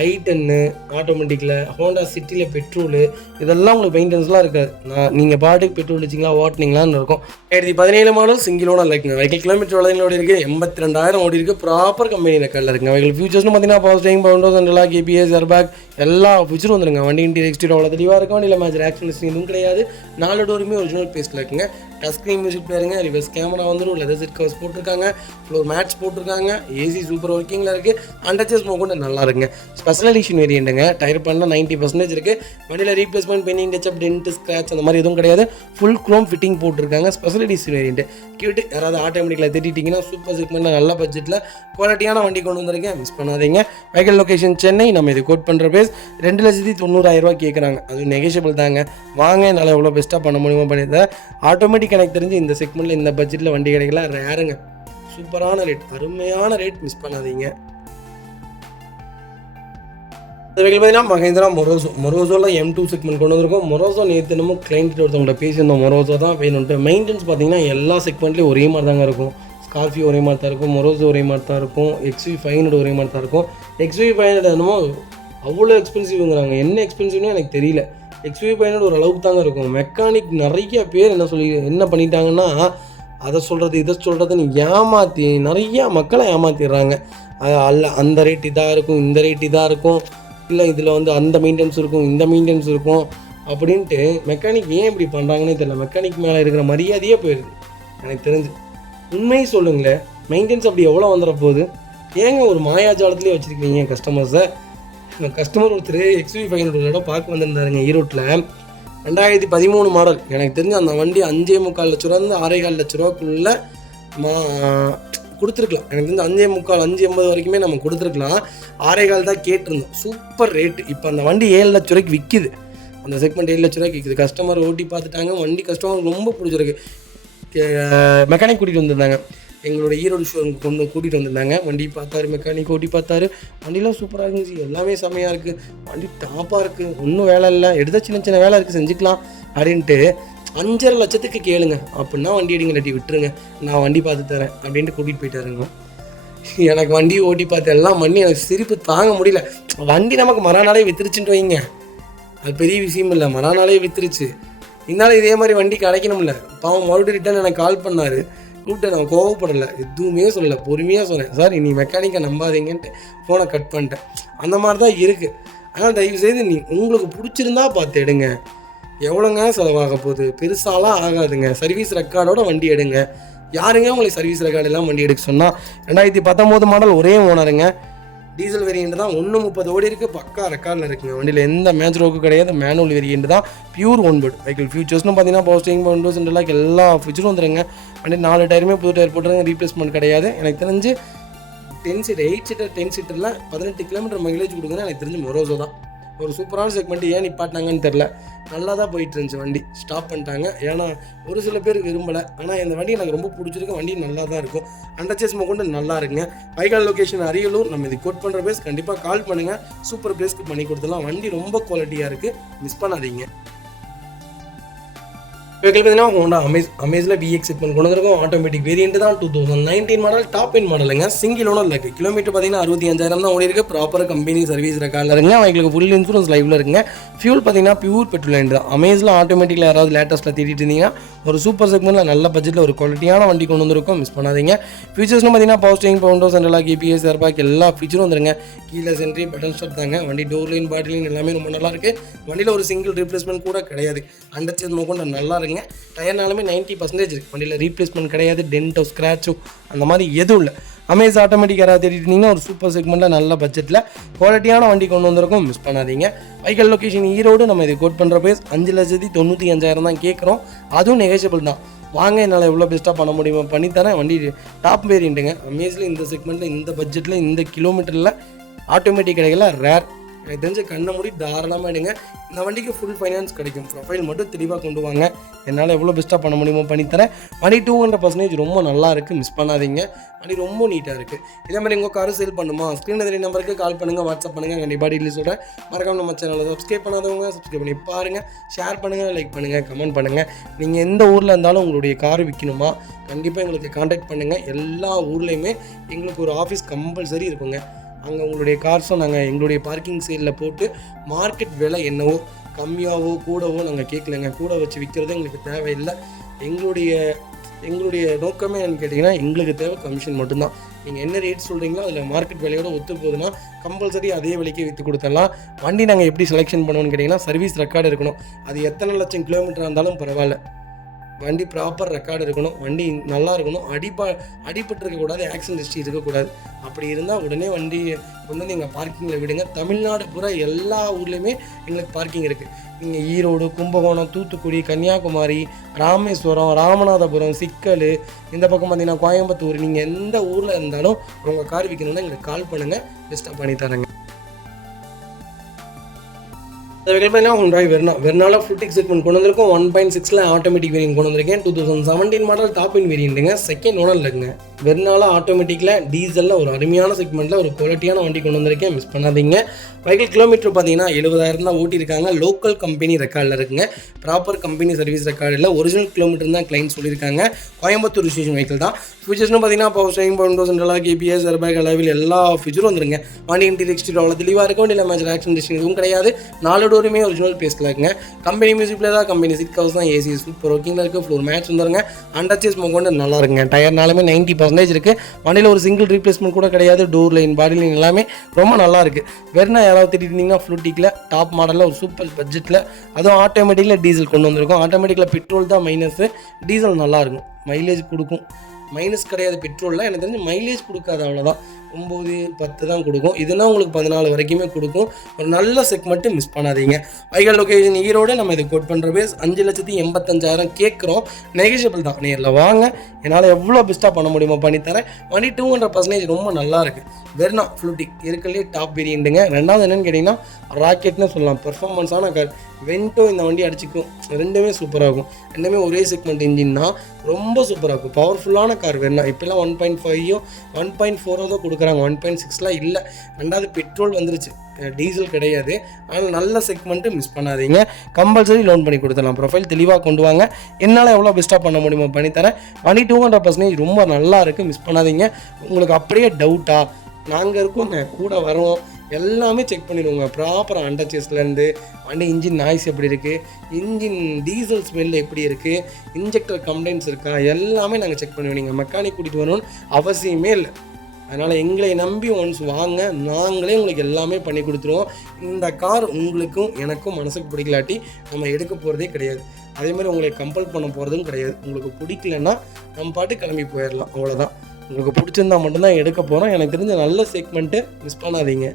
i10 ஆட்டோமேட்டிக்கில், ஹோண்டா சிட்டியில் பெட்ரோலு, இதெல்லாம் உங்களுக்கு மெயின்டெனன்ஸ்லாம் இருக்காது. நீங்கள் பாட்டுக்கு பெட்ரோல் வச்சிங்களா ஓட்டினீங்களான்னு இருக்கும். 2017 மாடல் சிங்கிளோட லைக்குங்க. வெஹிக்கிள் கிலோமீட்டர் வளர்ந்து இருக்குது, 82,000 ஓடி இருக்குது. ப்ராப்பர் கம்பெனி ரெக்கார்டில் இருக்குங்க. வெஹிக்கிள் ஃபியூச்சர்ஸ்னு பார்த்தீங்கன்னா பவர் ஸ்டீரிங், பவுண்டோஸ், சென்ட்ரலா, கேபிஎஸ், ஏர்பேக் எல்லா ஃபியூச்சரும் வந்துருங்க. வண்டி இன்டீரியர் எக்ஸ்டீரியர் அவ்வளோ தெளிவாக இருக்கும். வண்டியில் மேஜர் ஆக்சிடென்ட்ஸ் எதுவும் கிடையாது. 4 டோருமே ஒரிஜினல் பேஸ்ட்டில் இருக்குங்க. டச் ஸ்க்ரீன் மியூசிக் பிளேயருங்க, ரிவர்ஸ் கேமரா வந்துடும், லெதர் சீட் கவர்ஸ் போட்டிருக்காங்க, ஃப்ளோர் மேட்ச் போட்டிருக்காங்க, ஏசி சூப்பர் ஒர்க்கிங்கில் இருக்குது. அண்டர்ச்சஸ் மோகொண்டு நல்லா இருக்குங்க. Special edition வேரியண்ட்டுங்க. டயர் பண்ணால் 90% இருக்குது. வண்டியில் replacement, painting touch up, dent, scratch அந்த மாதிரி எதுவும் கிடையாது. ஃபுல் க்ரோம் ஃபிட்டிங் போட்டிருக்காங்க. Special edition variant. கியூட்டு யாராவது ஆட்டோமேட்டிக்கில் திட்டிட்டிங்கன்னா சூப்பர் செக்மெண்ட்டில் நல்ல பட்ஜெட்டில் குவாலிட்டியான வண்டி கொண்டு வந்திருக்கேன். மிஸ் பண்ணாதீங்க. Vehicle location Chennai. நம்ம இது கோட் பண்ணுற பேஸ் 2,90,000 கேட்குறாங்க. அது நெகோஷியபிள் தாங்க. வாங்க, என்னால் எவ்வளோ பெஸ்ட்டாக பண்ண முடியுமோ பண்ணியிருந்தேன். ஆட்டோமேட்டிக் எனக்கு தெரிஞ்சு இந்த செக்மெண்ட்டில் இந்த பட்ஜெட்டில் வண்டி கிடைக்கல, ரேருங்க. சூப்பரான ரேட், அருமையான ரேட், மிஸ் பண்ணாதீங்க. பார்த்தீங்கன்னா மஹேந்திரா மொரோசோவில் M2 செக்மெண்ட் கொண்டு வந்திருக்கோம். மொரோசோ நேற்று நம்ம கிளைண்ட் ஒருத்தவங்கள்ட்ட பேசியிருந்தோம். மொரோசோ தான் வேணும்ட்டு. மெயின்டெனன்ஸ் பார்த்தீங்கன்னா எல்லா செக்மெண்ட்லேயும் ஒரே மாதிரி தாங்க இருக்கும். ஸ்கார்பியோ ஒரே மாதிரி தான் இருக்கும், மொரோசோ ஒரே மாதிரி தான் இருக்கும், XV500 ஒரே மாதிரி தான் இருக்கும். XV500 என்னமோ அவ்வளோ எக்ஸ்பென்சிவ்ங்கிறாங்க. என்ன எக்ஸ்பென்சிவ்னு எனக்கு தெரியல. XV500 ஒரு அளவுக்கு தாங்க இருக்கும். மெக்கானிக் நிறைய பேர் என்ன பண்ணிட்டாங்கன்னா அதை சொல்கிறது இதை சொல்கிறதுன்னு ஏமாற்றி நிறையா மக்களை ஏமாற்றிடுறாங்க. அந்த ரேட் இதாக இருக்கும், இந்த ரேட் இதாக இருக்கும், இல்லை இதில் அந்த மெயின்டெனன்ஸ் இருக்கும், இந்த மெயின்டெனன்ஸ் இருக்கும் அப்படின்ட்டு மெக்கானிக் ஏன் இப்படி பண்ணுறாங்கன்னே தெரியல. மெக்கானிக் மேலே இருக்கிற மரியாதையே போயிடுது எனக்கு தெரிஞ்சு. உண்மையை சொல்லுங்களேன், மெயின்டெனன்ஸ் அப்படி எவ்வளோ வந்துட போகுது? ஏங்க ஒரு மாயாஜாலத்துலேயே வச்சுருக்கீங்க கஸ்டமர்ஸை? கஸ்டமர் ஒருத்தர் XV500 பார்க்க வந்திருந்தாருங்க ஈரோட்டில். 2013 மாடல். எனக்கு தெரிஞ்சு அந்த வண்டி 5,45 லட்ச ரூபாந்து 6,4 லட்ச ரூபாக்குள்ளே கொடுத்துருக்கலாம். எனக்கு தெரிஞ்சு 5,45 5,80 வரைக்குமே நம்ம கொடுத்துருக்கலாம். 6,4 தான் கேட்டிருந்தோம். Super rate. இப்போ அந்த வண்டி 7 லட்ச ரூபாய்க்கு விற்கிது. அந்த செக்மெண்ட் 7 லட்ச ரூபாய்க்கு விற்கிது. கஸ்டமர் ஓட்டி பார்த்துட்டாங்க. வண்டி கஸ்டமருக்கு ரொம்ப பிடிச்சிருக்கு. மெக்கானிக் கூட்டிகிட்டு வந்திருந்தாங்க. எங்களோட ஈரோடு ஷோரூமுக்கு கூட்டிகிட்டு வந்திருந்தாங்க. வண்டி பார்த்தாரு, மெக்கானிக் ஓட்டி பார்த்தாரு. வண்டிலாம் சூப்பராக இருந்துச்சு, எல்லாமே செம்மையாக இருக்குது, வண்டி டாப்பாக இருக்குது, ஒன்றும் வேலை இல்லை, எடுத்தால் சின்ன சின்ன வேலை இருக்குது செஞ்சுக்கலாம் அப்படின்ட்டு 5,5 லட்சத்துக்கு கேளுங்க அப்படின்னா வண்டி அடிங்க, இல்லாட்டி விட்டுருங்க, நான் வண்டி பார்த்து தரேன் அப்படின்ட்டு கூட்டிகிட்டு போயிட்டாருங்க. எனக்கு வண்டி ஓட்டி பார்த்து எல்லாம் பண்ணி எனக்கு சிரிப்பு தாங்க முடியல. வண்டி நமக்கு மறுநாளே வித்துருச்சுட்டு வைங்க, அது பெரிய விஷயம் இல்லை. மறுநாளே வித்துருச்சு. இருந்தாலும் இதே மாதிரி வண்டி கிடைக்கணும்ல. பாவம் மறுபடியும் ரிட்டர்ன் எனக்கு கால் பண்ணார். கூப்பிட்டு நான் கோவப்படலை, எதுவுமே சொல்லலை, பொறுமையாக சொன்னேன். சார் நீ மெக்கானிக்கை நம்பாதீங்கன்ட்டு ஃபோனை கட் பண்ணிட்டேன். அந்த மாதிரி தான் இருக்குது. ஆனால் தயவுசெய்து உங்களுக்கு பிடிச்சிருந்தா பார்த்து எடுங்க. எவ்வளோங்க செலவாக போகுது? பெருசாலாம் ஆகாதுங்க. சர்வீஸ் ரெக்கார்டோட வண்டி எடுங்க. யாருங்க உங்களுக்கு சர்வீஸ் ரெக்கார்டு எல்லாம் வண்டி எடுக்க சொன்னால்? 2019 மாடல், ஒரே ஓனருங்க. டீசல் வேரியண்ட் தான், 130 ஓடி இருக்குது, பக்கா ரெக்கார்டில் இருக்குங்க. வண்டியில் எந்த மேஜர் ஒர்க்கும் கிடையாது. மேனுவல் வேரியண்ட் தான், பியூர் ஒன்போர்டு வெஹிக்கிள். ஃபியூச்சர்ஸ்னு பார்த்தீங்கன்னா பவர் ஸ்டீரிங், பவுண்டோஸ், சென்ட்ரலாக் எல்லா ஃபியூச்சரும் வந்துடுங்க. வண்டி 4 டயருமே புது டயர் போட்டுருங்க. ரீப்ளேஸ்மெண்ட் கிடையாது. எனக்கு தெரிஞ்சு 10 சீட்டர் 8 சீட்டர் 10 சீட்டரில் 18 கிலோமீட்டர் மைலேஜ் கொடுக்குறேன். எனக்கு தெரிஞ்சு மொரோசோ தான். ஒரு சூப்பரான செக்மெண்ட். ஏன் நிப்பாட்டினாங்கன்னு தெரில, நல்லா தான் போயிட்டு இருந்துச்சு வண்டி. ஸ்டாப் பண்ணிட்டாங்க, ஏன்னா ஒரு சில பேர் விரும்பலை. ஆனால் இந்த வண்டி எனக்கு ரொம்ப பிடிச்சிருக்கு, வண்டி நல்லா தான் இருக்கும். அண்டர்சேஸ் கொண்டு நல்லா இருக்குங்க. வைகால் லொக்கேஷன் அரியலூர். நம்ம இது கோட் பண்ணுற பிளேஸ், கண்டிப்பாக கால் பண்ணுங்கள், சூப்பர் பிளேஸ்க்கு பண்ணி கொடுத்துலாம். வண்டி ரொம்ப குவாலிட்டியாக இருக்குது, மிஸ் பண்ணாதீங்க. வெஹிக்கிள் பார்த்தீங்கன்னா ஹோண்டா அமேஸில் VX செக்மெண்ட் கொண்டு வந்திருக்கோம். ஆட்டோமேட்டிக் வேரியன்ட் தான், 2019 மாடல், டாப் எண்ட் மாடலுங்க. சிங்கிள் ஓனர் இருக்குது. கிலோமீட்டர் பார்த்தீங்கன்னா 65,000 தான் ஓடி இருக்குது. ப்ராப்பராக கம்பெனி சர்வீஸ் ரெக்கார்டில் இருக்குங்க. உங்களுக்கு ஃபுல் இன்சூரன்ஸ் லைவில் இருக்குங்க. ஃபியூல் பார்த்தீங்கன்னா பியூர் பெட்ரோல் லைன் தான். அமேஸில் ஆட்டோமேட்டிக்கில் யாராவது லேட்டஸ்ட்டில் தேடிட்டு இருந்தீங்கன்னா ஒரு சூப்பர் செக்மெண்ட்டில் நல்ல பட்ஜெட்டில் ஒரு குவாலிட்டியான வண்டி கொண்டு வந்திருக்கோம், மிஸ் பண்ணாதீங்க. ஃபீச்சர்ஸ்னு பார்த்தீங்கன்னா power steering, power window, central lock, GPS, airbag எல்லா ஃபீச்சரும் வந்துருங்க. கீழே சென்ட்ரி, பட்டன் ஸ்டார்ட் தாங்க. வண்டி டோர் லைன், பாடி லைன் எல்லாமே ரொம்ப நல்லா இருக்குது. வண்டியில் ஒரு சிங்கிள் ரீப்ளேஸ்மெண்ட் கூட கிடையாது. அண்டர்சேஸ் கொண்டு நல்லா இருக்குங்க. டயர்னாலுமே 90% இருக்குது. வண்டியில் ரீப்ளேஸ்மெண்ட் கிடையாது, டென்ட்டோ ஸ்க்ராச்சோ அந்த மாதிரி எதுவும் இல்லை. அமேஸ் ஆட்டோமேட்டிக் யாராவது தேடிட்டீங்கன்னா ஒரு சூப்பர் செக்மெண்ட்டில் நல்ல பட்ஜெட்டில் குவாலிட்டியான வண்டி கொண்டு வந்திருக்கோம், மிஸ் பண்ணாதீங்க. வைக்கல் லொக்கேஷன் ஈரோடு. நம்ம இது கோட் பண்ணுற பிரைஸ் 5,95,000 தான் கேட்குறோம். அதுவும் நெகோஷியபிள் தான். வாங்க, என்னால் எவ்வளோ பெஸ்ட்டாக பண்ண முடியுமோ பண்ணித்தரேன். வண்டி டாப் வேரியண்ட்டுங்க. அமேஸில் இந்த செக்மெண்ட்டில், இந்த பட்ஜெட்டில், இந்த கிலோமீட்டரில் ஆட்டோமேட்டிக் கிடைக்கல, ரேர். எனக்கு தெரிஞ்ச கண்ணை மூடி தாராளமாக எடுங்க. இந்த வண்டிக்கு ஃபுல் ஃபைனான்ஸ் கிடைக்கும். ப்ரொஃபைல் மட்டும் தெளிவாக கொண்டு வாங்க, என்னால் எவ்வளோ பெஸ்ட்டாக பண்ண முடியுமோ பண்ணித்தரேன். வண்டி 200% ரொம்ப நல்லா இருக்குது, மிஸ் பண்ணாதீங்க. வண்டி ரொம்ப நீட்டாக இருக்குது. இதே மாதிரி உங்கள் காரும் சேல் பண்ணுமா, ஸ்க்ரீன் எதிரி நம்பருக்கு கால் பண்ணுங்கள், வாட்ஸ்அப் பண்ணுங்கள். கண்டிப்பாக டீட்டெயில் சொல்கிறேன். மறக்காம நம்ம சேனலை சப்ஸ்கிரைப் பண்ணாதவங்க சப்ஸ்கிரைப் பண்ணி பாருங்கள், ஷேர் பண்ணுங்கள், லைக் பண்ணுங்கள், கமெண்ட் பண்ணுங்கள். நீங்கள் எந்த ஊரில் இருந்தாலும் உங்களுடைய கார் விற்கணுமா, கண்டிப்பாக எங்களுக்கு கான்டாக்ட் பண்ணுங்கள். எல்லா ஊர்லேயுமே எங்களுக்கு ஒரு ஆஃபீஸ் கம்பல்சரி இருக்குங்க. அங்கே உங்களுடைய கார்ஸும் நாங்கள் எங்களுடைய பார்க்கிங் சைடில் போட்டு மார்க்கெட் விலை என்னவோ கம்மியாகவோ கூடவோ நாங்கள் கேட்கலங்க. கூட வச்சு விற்கிறது எங்களுக்கு தேவையில்லை. எங்களுடைய நோக்கமே என்னன்னு கேட்டிங்கன்னா, எங்களுக்கு தேவை கமிஷன் மட்டும்தான். நீங்கள் என்ன ரேட் சொல்கிறீங்களோ அதில் மார்க்கெட் விலையோட ஒத்து போகுதுன்னா கம்பல்சரி அதே விலைக்கு விற்று கொடுத்துடலாம். வண்டி நாங்கள் எப்படி செலெக்ஷன் பண்ணுவோன்னு கேட்டிங்கன்னா, சர்வீஸ் ரெக்கார்டு இருக்கணும். அது எத்தனை லட்சம் கிலோமீட்டர் இருந்தாலும் பரவாயில்ல, வண்டி ப்ராப்பர் ரெக்கார்டு இருக்கணும், வண்டி நல்லா இருக்கணும், அடிபட்டு இருக்கக்கூடாது, ஆக்சிடென்ட் ஹிஸ்ட்ரி இருக்கக்கூடாது. அப்படி இருந்தால் உடனே வண்டி கொண்டு வந்து எங்கள் பார்க்கிங்கில் விடுங்க. தமிழ்நாடு பூரா எல்லா ஊர்லேயுமே எங்களுக்கு பார்க்கிங் இருக்குது. நீங்கள் ஈரோடு, கும்பகோணம், தூத்துக்குடி, கன்னியாகுமரி, ராமேஸ்வரம், ராமநாதபுரம், சிக்கல், இந்த பக்கம் பார்த்தீங்கன்னா கோயம்புத்தூர், நீங்கள் எந்த ஊரில் இருந்தாலும் உங்கள் கார் விற்கணுன்னா எங்களுக்கு கால் பண்ணுங்கள், பெஸ்ட்டாக பண்ணித்தரேங்க. ஹுண்டாய் வெர்னால ஃபுல் செக்மெண்ட் கொண்டு வந்திருக்கோம். 1.6 ஆட்டோமேட்டிக் வேரியன்ட் கொண்டு வந்திருக்கேன். 2017 மாடல் டாப் இன் வேரியன்ட்டுங்க. செகண்ட் ஓனர் இருக்குங்க. வெர்னால ஆட்டோமேட்டிக்கில் டீசலில் ஒரு அருமையான செக்மெண்ட்டில் ஒரு குவாலிட்டியான வண்டி கொண்டு வந்திருக்கேன், மிஸ் பண்ணாதீங்க. வெஹிக்கிள் கிலோமீட்டர் பார்த்தீங்கன்னா 70,000 தான் ஓட்டியிருக்காங்க. லோக்கல் கம்பெனி ரெக்கார்டில் இருக்குங்க. ப்ராப்பர் கம்பெனி சர்வீஸ் ரெக்கார்டு இல்லை, ஒரிஜினல் கிலோமீட்டர் தான் கிளைண்ட் சொல்லியிருக்காங்க. கோயம்புத்தூர் ரிஜிஸ்ட்ரேஷன் வெஹிக்கிள் தான். ஃபீச்சர்ஸ்னு பார்த்தீங்கன்னா power steering, power window, central lock, GPS, airbag alloy wheel எல்லா ஃபீச்சரும் வந்துருங்க. வண்டி இன்டீரியர் எக்ஸ்டீரியர் அவ்வளோ தெளிவாக இருக்கும். வண்டியில் மேஜர் ஆக்சிடென்ட் ஹிஸ்ட்ரி எதுவும் கிடையாது. 4 டோருமே ஒரிஜினல் பேஸ்ட்டில் இருக்குங்க. கம்பெனி மியூசிக்கில் தான், கம்பெனி சீட் கவர்ஸ் தான், ஏசி சூப்பர் ஒர்க்கிங்கில் இருக்குது. ஃப்ளோர் மேட்ச் வந்துருங்க. அண்டர்சேஸ் கொண்டு நல்லா இருக்குங்க. டயர்னாலுமே 90% இருக்குது. வண்டியில் ஒரு சிங்கிள் ரீப்ளேஸ்மெண்ட் கூட கிடையாது. டோர் லைன், பாடி லைன் எல்லாமே ரொம்ப நல்லா இருக்குது. வெறும் யாராவது திட்டிட்டு இருந்தீங்கன்னா ஃப்ளூட்டிக்கில் டாப் மாடலில் ஒரு சூப்பர் பட்ஜெட்டில், அதுவும் ஆட்டோமேட்டிக்கில் டீசல் கொண்டு வந்திருக்கும். ஆட்டோமேட்டிக்கில் பெட்ரோல் தான் மைனஸு, டீசல் நல்லாயிருக்கும், மைலேஜ் கொடுக்கும். மைனஸ் கிடையாது பெட்ரோலில், எனக்கு தெரிஞ்சு மைலேஜ் கொடுக்காது, அவ்வளோதான். 9, 10 தான் கொடுக்கும். இதுனா உங்களுக்கு 14 வரைக்குமே கொடுக்கும். ஒரு நல்ல செக்மெண்ட்டு, மிஸ் பண்ணாதீங்க. வைகால் லொக்கேஷன் ஈரோடு. நம்ம இது கோட் பண்ணுற பேஸ் 5,85,000 கேட்குறோம். நெகோஷியபிள் தான். நேரில் வாங்க, என்னால் எவ்வளோ பெஸ்ட்டாக பண்ண முடியுமோ பண்ணித்தரேன். வண்டி 200% ரொம்ப நல்லா இருக்குது. வெர்னா ஃப்ளூட்டி இருக்கிறதுலே டாப் வேரியண்ட்டுங்க. ரெண்டாவது என்னென்னு கேட்டிங்கன்னா ராக்கெட்னு சொல்லலாம். பெர்ஃபார்மன்ஸான கார். வென்ட்டோ இந்த வண்டி அடிச்சிக்கும், ரெண்டுமே சூப்பராக இருக்கும். ரெண்டுமே ஒரே செக்மெண்ட் இன்ஜின்னா ரொம்ப சூப்பராக இருக்கும். பவர்ஃபுல்லான கார் வெர்னா. இப்போலாம் 1.5 1.4 தான் கொடுக்குறாங்க, 1.6 இல்லை. ரெண்டாவது பெட்ரோல் வந்துருச்சு, டீசல் கிடையாது. ஆனால் நல்ல செக்மெண்ட்டு, மிஸ் பண்ணாதீங்க. கம்பல்சரி லோன் பண்ணி கொடுத்துடலாம். ப்ரொஃபைல் தெளிவாக கொண்டு வாங்க, என்னால் எவ்வளோ பெஸ்ட்டாக பண்ண முடியுமோ பண்ணித்தரேன். வண்டி 200% ரொம்ப நல்லா இருக்குது, மிஸ் பண்ணாதீங்க. உங்களுக்கு அப்படியே டவுட்டா, நாங்கள் இருக்கோங்க, கூட வரோம், எல்லாமே செக் பண்ணிடுவோங்க. ப்ராப்பராக அண்டர்சேஸ்லேருந்து வண்டி இன்ஜின் நாய்ஸ் எப்படி இருக்குது, இன்ஜின் டீசல் ஸ்மெல் எப்படி இருக்குது, இன்ஜெக்டர் கம்ப்ளைண்ட்ஸ் இருக்கா, எல்லாமே நாங்கள் செக் பண்ணுவோம். நீங்கள் மெக்கானிக் கூட்டிகிட்டு வரணும்னு அவசியமே இல்லை. அதனால் எங்களை நம்பி ஒன்ஸ் வாங்க, நாங்களே உங்களுக்கு எல்லாமே பண்ணி கொடுத்துருவோம். இந்த கார் உங்களுக்கும் எனக்கும் மனசுக்கு பிடிக்கலாட்டி நம்ம எடுக்க போகிறதே கிடையாது. அதேமாதிரி உங்களை கம்பல் பண்ண போகிறதும் கிடையாது. உங்களுக்கு பிடிக்கலன்னா நம்ம பாட்டு கிளம்பி போயிடலாம், அவ்வளோதான். உங்களுக்கு பிடிச்சிருந்தா மட்டும்தான் எடுக்க போகிறோம். எனக்கு தெரிஞ்ச நல்ல செக்மெண்ட்டு, மிஸ் பண்ணாதீங்க.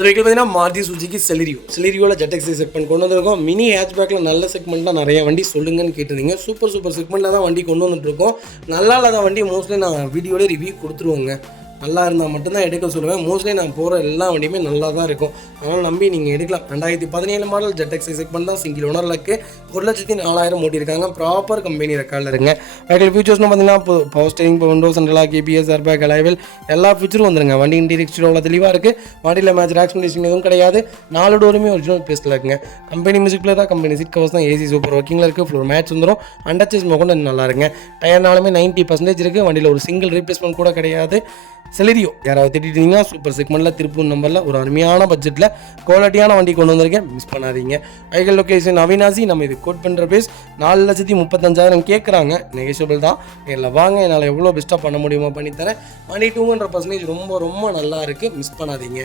வெஹிக்கிள் பார்த்தீங்கன்னா மாருதி சுசுகி செலிரியோவில் ஜெட்டெக்ஸை செக்மெண்ட் கொண்டு வந்திருக்கோம். மினி ஹேட்ச்பேக்கில் நல்ல செக்மெண்ட்டாக நிறைய வண்டி சொல்லுங்கன்னு கேட்டிருந்தீங்க. சூப்பர் செக்மெண்ட்டில் தான் வண்டி கொண்டு வந்துட்டுருக்கோம். நல்லா இல்லாத வண்டி மோஸ்ட்லி நான் வீடியோவில் ரிவ்யூ கொடுத்துருவோங்க. நல்லா இருந்தால் மட்டும்தான் எடுக்க சொல்லுவேன். மோஸ்ட்லி நான் போகிற எல்லா வண்டியுமே நல்லா தான் இருக்கும். அதனால் நம்பி நீங்கள் எடுக்கலாம். 2017 மாடல் ZX செக்மெண்ட் தான், சிங்கிள் ஓனர் லக்கு, 1,04,000 ஓட்டியிருக்காங்க. ப்ராப்பர் கம்பெனி ரெக்கார்டில் இருக்குங்க. வெஹிக்கிள் ஃபியூச்சர்ஸ்னு பார்த்தீங்கன்னா power steering, window central lock, ABS, airbag, alloy wheel எல்லா ஃபியூச்சரும் வந்துருங்க. வண்டி இன்டீரியர் அவ்வளோ தெளிவாக இருக்குது. வண்டியில் மேட்ச் ஆக்சிடென்ட் எதுவும் கிடையாது. 4 டோருமே ஒரிஜினல் பேஸ்ட்டில் இருக்குங்க. கம்பெனி மியூசிக் பிளேயர் தான், கம்பெனி சீட் கவர்ஸ் தான், AC சூப்பர் ஒர்க்கிங்கில் இருக்குது. ஃப்ளோர் மேட்ச் வந்துடும். அண்டர்ச்சேஸ் கொண்டு நல்லா இருக்குங்க. டயர்னாலுமே 90% இருக்குது. வண்டியில் ஒரு சிங்கிள் ரீப்ளேஸ்மெண்ட் கூட கிடையாது. செலிரியோ யாராவது திட்டிட்டீங்கன்னா சூப்பர் செக்மெண்ட்டில் திருப்பூர் நம்பரில் ஒரு அருமையான பட்ஜெட்டில் குவாலிட்டியான வண்டி கொண்டு வந்திருக்கேன். மிஸ் பண்ணாதீங்க. Vehicle location Avinashi. நம்ம இது கோட் பண்ணுற பேஸ் 4,35,000 கேட்குறாங்க. நெகோஷியபிள் தான். இதில் வாங்க, என்னால் எவ்வளோ பெஸ்ட்டாக பண்ண முடியுமோ பண்ணித்தரேன். வண்டி 200% ரொம்ப ரொம்ப நல்லா இருக்குது. மிஸ் பண்ணாதீங்க.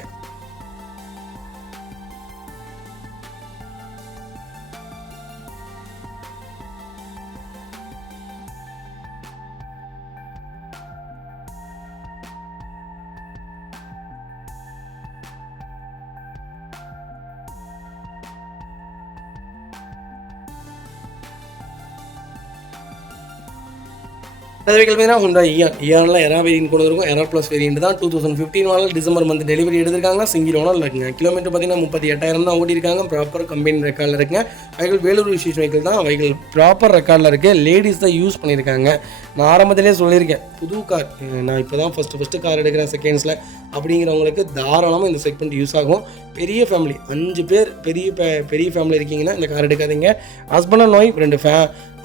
அது வெஹிக்கிள் பார்த்தீங்கன்னா ஹுண்டாய் இயான்லாம் எரா வேரியன்ட் கொண்டு இருக்கும். எரா ப்ளஸ் வேரியன்ட் தான். 2015 மாடல், டிசம்பர் மந்த் டெலிவரி எடுத்திருக்காங்க. சிங்கிள் ஓனரில் இருக்குங்க. கிலோமீட்டர் பார்த்தீங்கன்னா 38,000 தான் ஓட்டியிருக்காங்க. ப்ராப்பர் கம்பெனி ரெக்கார்டில் இருக்குங்க. வெஹிக்கிள் வேலூர் விசேஷ் வெஹிக்கிள் தான். வெஹிக்கிள் ப்ராப்பர் ரெக்கார்டில் இருக்குது. லேடிஸ் தான் யூஸ் பண்ணியிருக்காங்க. நான் ஆரம்பத்திலே சொல்லியிருக்கேன், புது கார், நான் இப்போ தான் ஃபஸ்ட்டு கார் எடுக்கிறேன் செகண்ட்ஸில் அப்படிங்கிறவங்களுக்கு தாராளமாக இந்த செக்மெண்ட் யூஸ் ஆகும். பெரிய ஃபேமிலி, 5 பேர் பெரிய ஃபேமிலி இருக்கீங்கன்னா இந்த கார் எடுக்காதீங்க. ஹஸ்பண்ட் அண்ட் ஒய்ஃப்,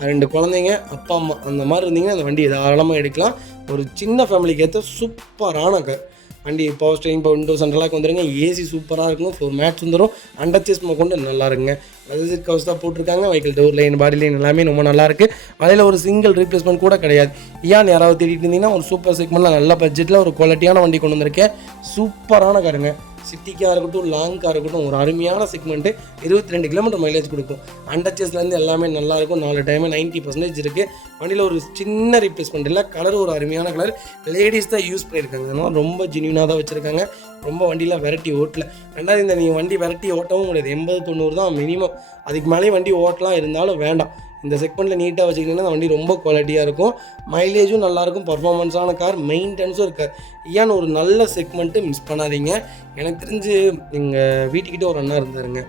2 குழந்தைங்க, அப்பா அம்மா அந்த மாதிரி இருந்தீங்கன்னா அந்த வண்டி தாராளமாக எடுக்கலாம். ஒரு சின்ன ஃபேமிலிக்கு ஏற்ற சூப்பரான கார். வண்டி பவர் ஸ்டீரிங், விண்டோ சென்ட்ரலாக் வந்துருங்க. AC சூப்பராக இருக்கும். ஃப்ளோர் மேட்ச் வந்துடும். அண்டர்ச்சேஸ் கொண்டு நல்லா இருக்குங்க. லெதர் கவர்ஸ் தான் போட்டிருக்காங்க. வெஹிக்கிள் டோர் லைன், பாடி லைன் எல்லாமே ரொம்ப நல்லாயிருக்கு. அதில் ஒரு சிங்கிள் ரீப்ளேஸ்மெண்ட் கூட கிடையாது. ஏன் யாராவது தேடிட்டு இருந்தீங்கன்னா ஒரு சூப்பர் செக்மெண்ட்டில் நல்ல பட்ஜெட்டில் ஒரு குவாலிட்டியான வண்டி கொண்டு வந்திருக்கேன். சூப்பரான காருங்க. சிட்டிக்காக இருக்கட்டும், லாங்காக இருக்கட்டும், ஒரு அருமையான செக்மெண்ட்டு. 22 கிலோமீட்டர் மைலேஜ் கொடுக்கும். அண்டர்ச்சேஸ்லேருந்து எல்லாமே நல்லாயிருக்கும். 4 டைமே 90% இருக்குது. வண்டியில் ஒரு சின்ன ரீப்ளேஸ்மெண்ட் இல்லை. கலர் ஒரு அருமையான கலர். லேடிஸ் தான் யூஸ் பண்ணியிருக்காங்க. அதனால் ரொம்ப ஜென்யூனாக தான் வச்சுருக்காங்க. ரொம்ப வண்டியில் வெரைட்டி ஓட்டல. ரெண்டாவது இந்த நீங்கள் வண்டி வெரைட்டி ஓட்டவும் முடியாது. 80-90 தான் மினிமம். அதுக்கு மேலே வண்டி ஓட்டலாம், இருந்தாலும் வேண்டாம். இந்த செக்மெண்ட்டில் நீட்டாக வச்சுக்கிட்டிங்கன்னா வண்டி ரொம்ப குவாலிட்டியாக இருக்கும். மைலேஜும் நல்லாயிருக்கும். பர்ஃபார்மன்ஸான கார், மெயின்டெனன்ஸும் இருக்காது. ஏன் ஒரு நல்ல செக்மெண்ட்டு மிஸ் பண்ணாதீங்க. எனக்கு தெரிஞ்சு எங்கள் வீட்டுக்கிட்ட ஒரு அண்ணா இருந்தாருங்க.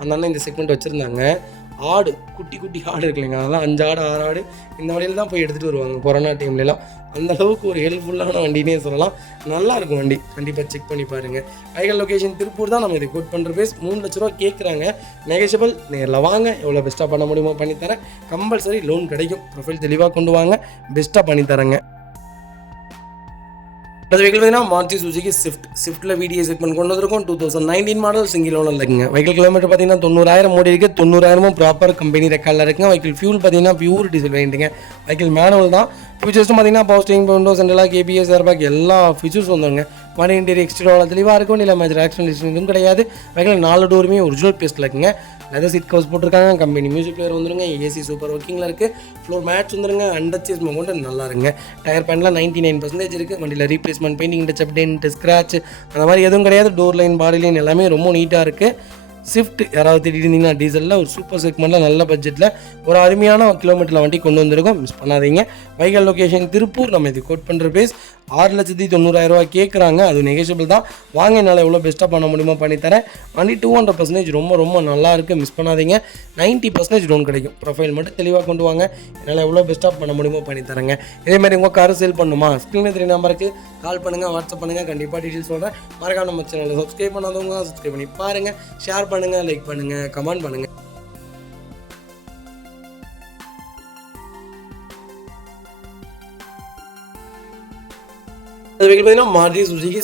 அந்த அண்ணன் இந்த செக்மெண்ட் வச்சுருந்தாங்க. ஆடு, குட்டி ஆடு இருக்கு இல்லைங்க, அதெல்லாம் 5 ஆடு 6 ஆடு இந்த வண்டியில் தான் போய் எடுத்துகிட்டு வருவாங்க கொரோனா டைம்லலாம். அந்தளவுக்கு ஒரு ஹெல்ப்ஃபுல்லான வண்டினே சொல்லலாம். நல்லாயிருக்கும் வண்டி. கண்டிப்பாக செக் பண்ணி பாருங்கள். வெஹிக்கிள் லொக்கேஷன் திருப்பூர் தான். நம்ம இதை கோட் பண்ணுற பேஸ் 3 லட்ச ரூபா கேட்குறாங்க. நெகோஷியபிள். நேரில் வாங்க, எவ்வளோ பெஸ்ட்டாக பண்ண முடியுமோ பண்ணித்தரேன். கம்பல்சரி லோன் கிடைக்கும். ப்ரொஃபைல் தெளிவாக கொண்டு வாங்க, பெஸ்ட்டாக பண்ணித்தரேங்க. அது வெஹிக்கிள் பார்த்தீங்கன்னா மாருதி சுசுகி ஸ்விஃப்ட்டில் VDI செக்மெண்ட் கொண்டு வந்திருக்கும். 2019 மாடல், சிங்கிள் ஓனர் இருக்குங்க. வெஹிக்கிள் கிலோமீட்டர் பார்த்தீங்கன்னா 90,000 ஓடி இருக்குது. 90,000 ப்ராப்பர் கம்பெனி ரெக்கார்டில் இருக்குங்க. வெஹிக்கிள் ஃபியூல் பார்த்தீங்கன்னா பியூர் டீசல் வேண்டிங்க. வெஹிக்கிள் மேனுவல் தான். ஃபியூச்சர்ஸும் பார்த்தீங்கன்னா power steering, window central lock, ABS, airbag எல்லா ஃபியூச்சர்ஸ் வந்துங்க. வண்டி இன்டீரியர் எக்ஸ்டீரியர் தெளிவாக இருக்கும். இல்லை மேட்ச் ஆக்சிடென்ட் எதுவும் கிடையாது. வெஹிக்கிள் 4 டோருமே ஒரிஜினல் பேஸ்ட்டில் இருக்குங்க. லெதர் சீட் கவர்ஸ் போட்டிருக்காங்க. கம்பெனி மியூசிக் பிளேயர் வந்துருங்க. AC சூப்பர் ஒர்க்கிங்கில் இருக்குது. ஃப்ளோர் மேட்ச் வந்துருங்க. அண்டர்ச்சேஸ் கொண்டு நல்லா இருங்க. டயர் பேண்ட்லாம் 99% இருக்குது. வண்டியில் replacement, painting touch up, dent, scratch அந்த மாதிரி எதுவும் கிடையாது. டோர் லைன், பாடி லைன் எல்லாமே ரொம்ப நீட்டாக இருக்குது. ஸ்விஃப்ட் யாராவது தேடிட்டு இருந்தீங்கன்னா டீசலில் ஒரு சூப்பர் செக்மெண்ட்டில் நல்ல பட்ஜெட்டில் ஒரு அருமையான கிலோமீட்டரில் வண்டி கொண்டு வந்திருக்கோம். மிஸ் பண்ணாதீங்க. Vehicle location Tiruppur. நம்ம இது கோட் பண்ணுற பேஸ் 6,90,000 கேட்குறாங்க. அது நெகோஷியபிள் தான். வாங்க, என்னால் எவ்வளோ பெஸ்ட்டாக பண்ண முடியுமோ பண்ணித்தரேன். வண்டி 200% ரொம்ப ரொம்ப நல்லா இருக்குது. மிஸ் பண்ணாதீங்க. 90% லோன் கிடைக்கும். ப்ரொஃபைல் மட்டும் தெளிவாக கொண்டு வாங்க. என்னால் எவ்வளோ பெஸ்ட்டாக பண்ண முடியுமோ பண்ணித்தரேங்க. இதேமாதிரி உங்கள் காரை சேல் பண்ணுமா, ஸ்க்ரீனில் 3 நம்பருக்கு கால் பண்ணுங்கள், வாட்ஸ்அப் பண்ணுங்கள். கண்டிப்பாக டீட்டெயில்ஸ் சொல்கிறேன். மறக்காம நம்ம சேனலை சப்ஸ்கிரைப் பண்ணாதவங்க சப்ஸ்கிரைப் பண்ணி பாருங்கள். ஷேர் பண்ணுங்கள், லைக் பண்ணுங்கள், கமெண்ட் பண்ணுங்கள். அது வெஹிக்கிள் பார்த்தீங்கன்னா மாருதி சுசுகி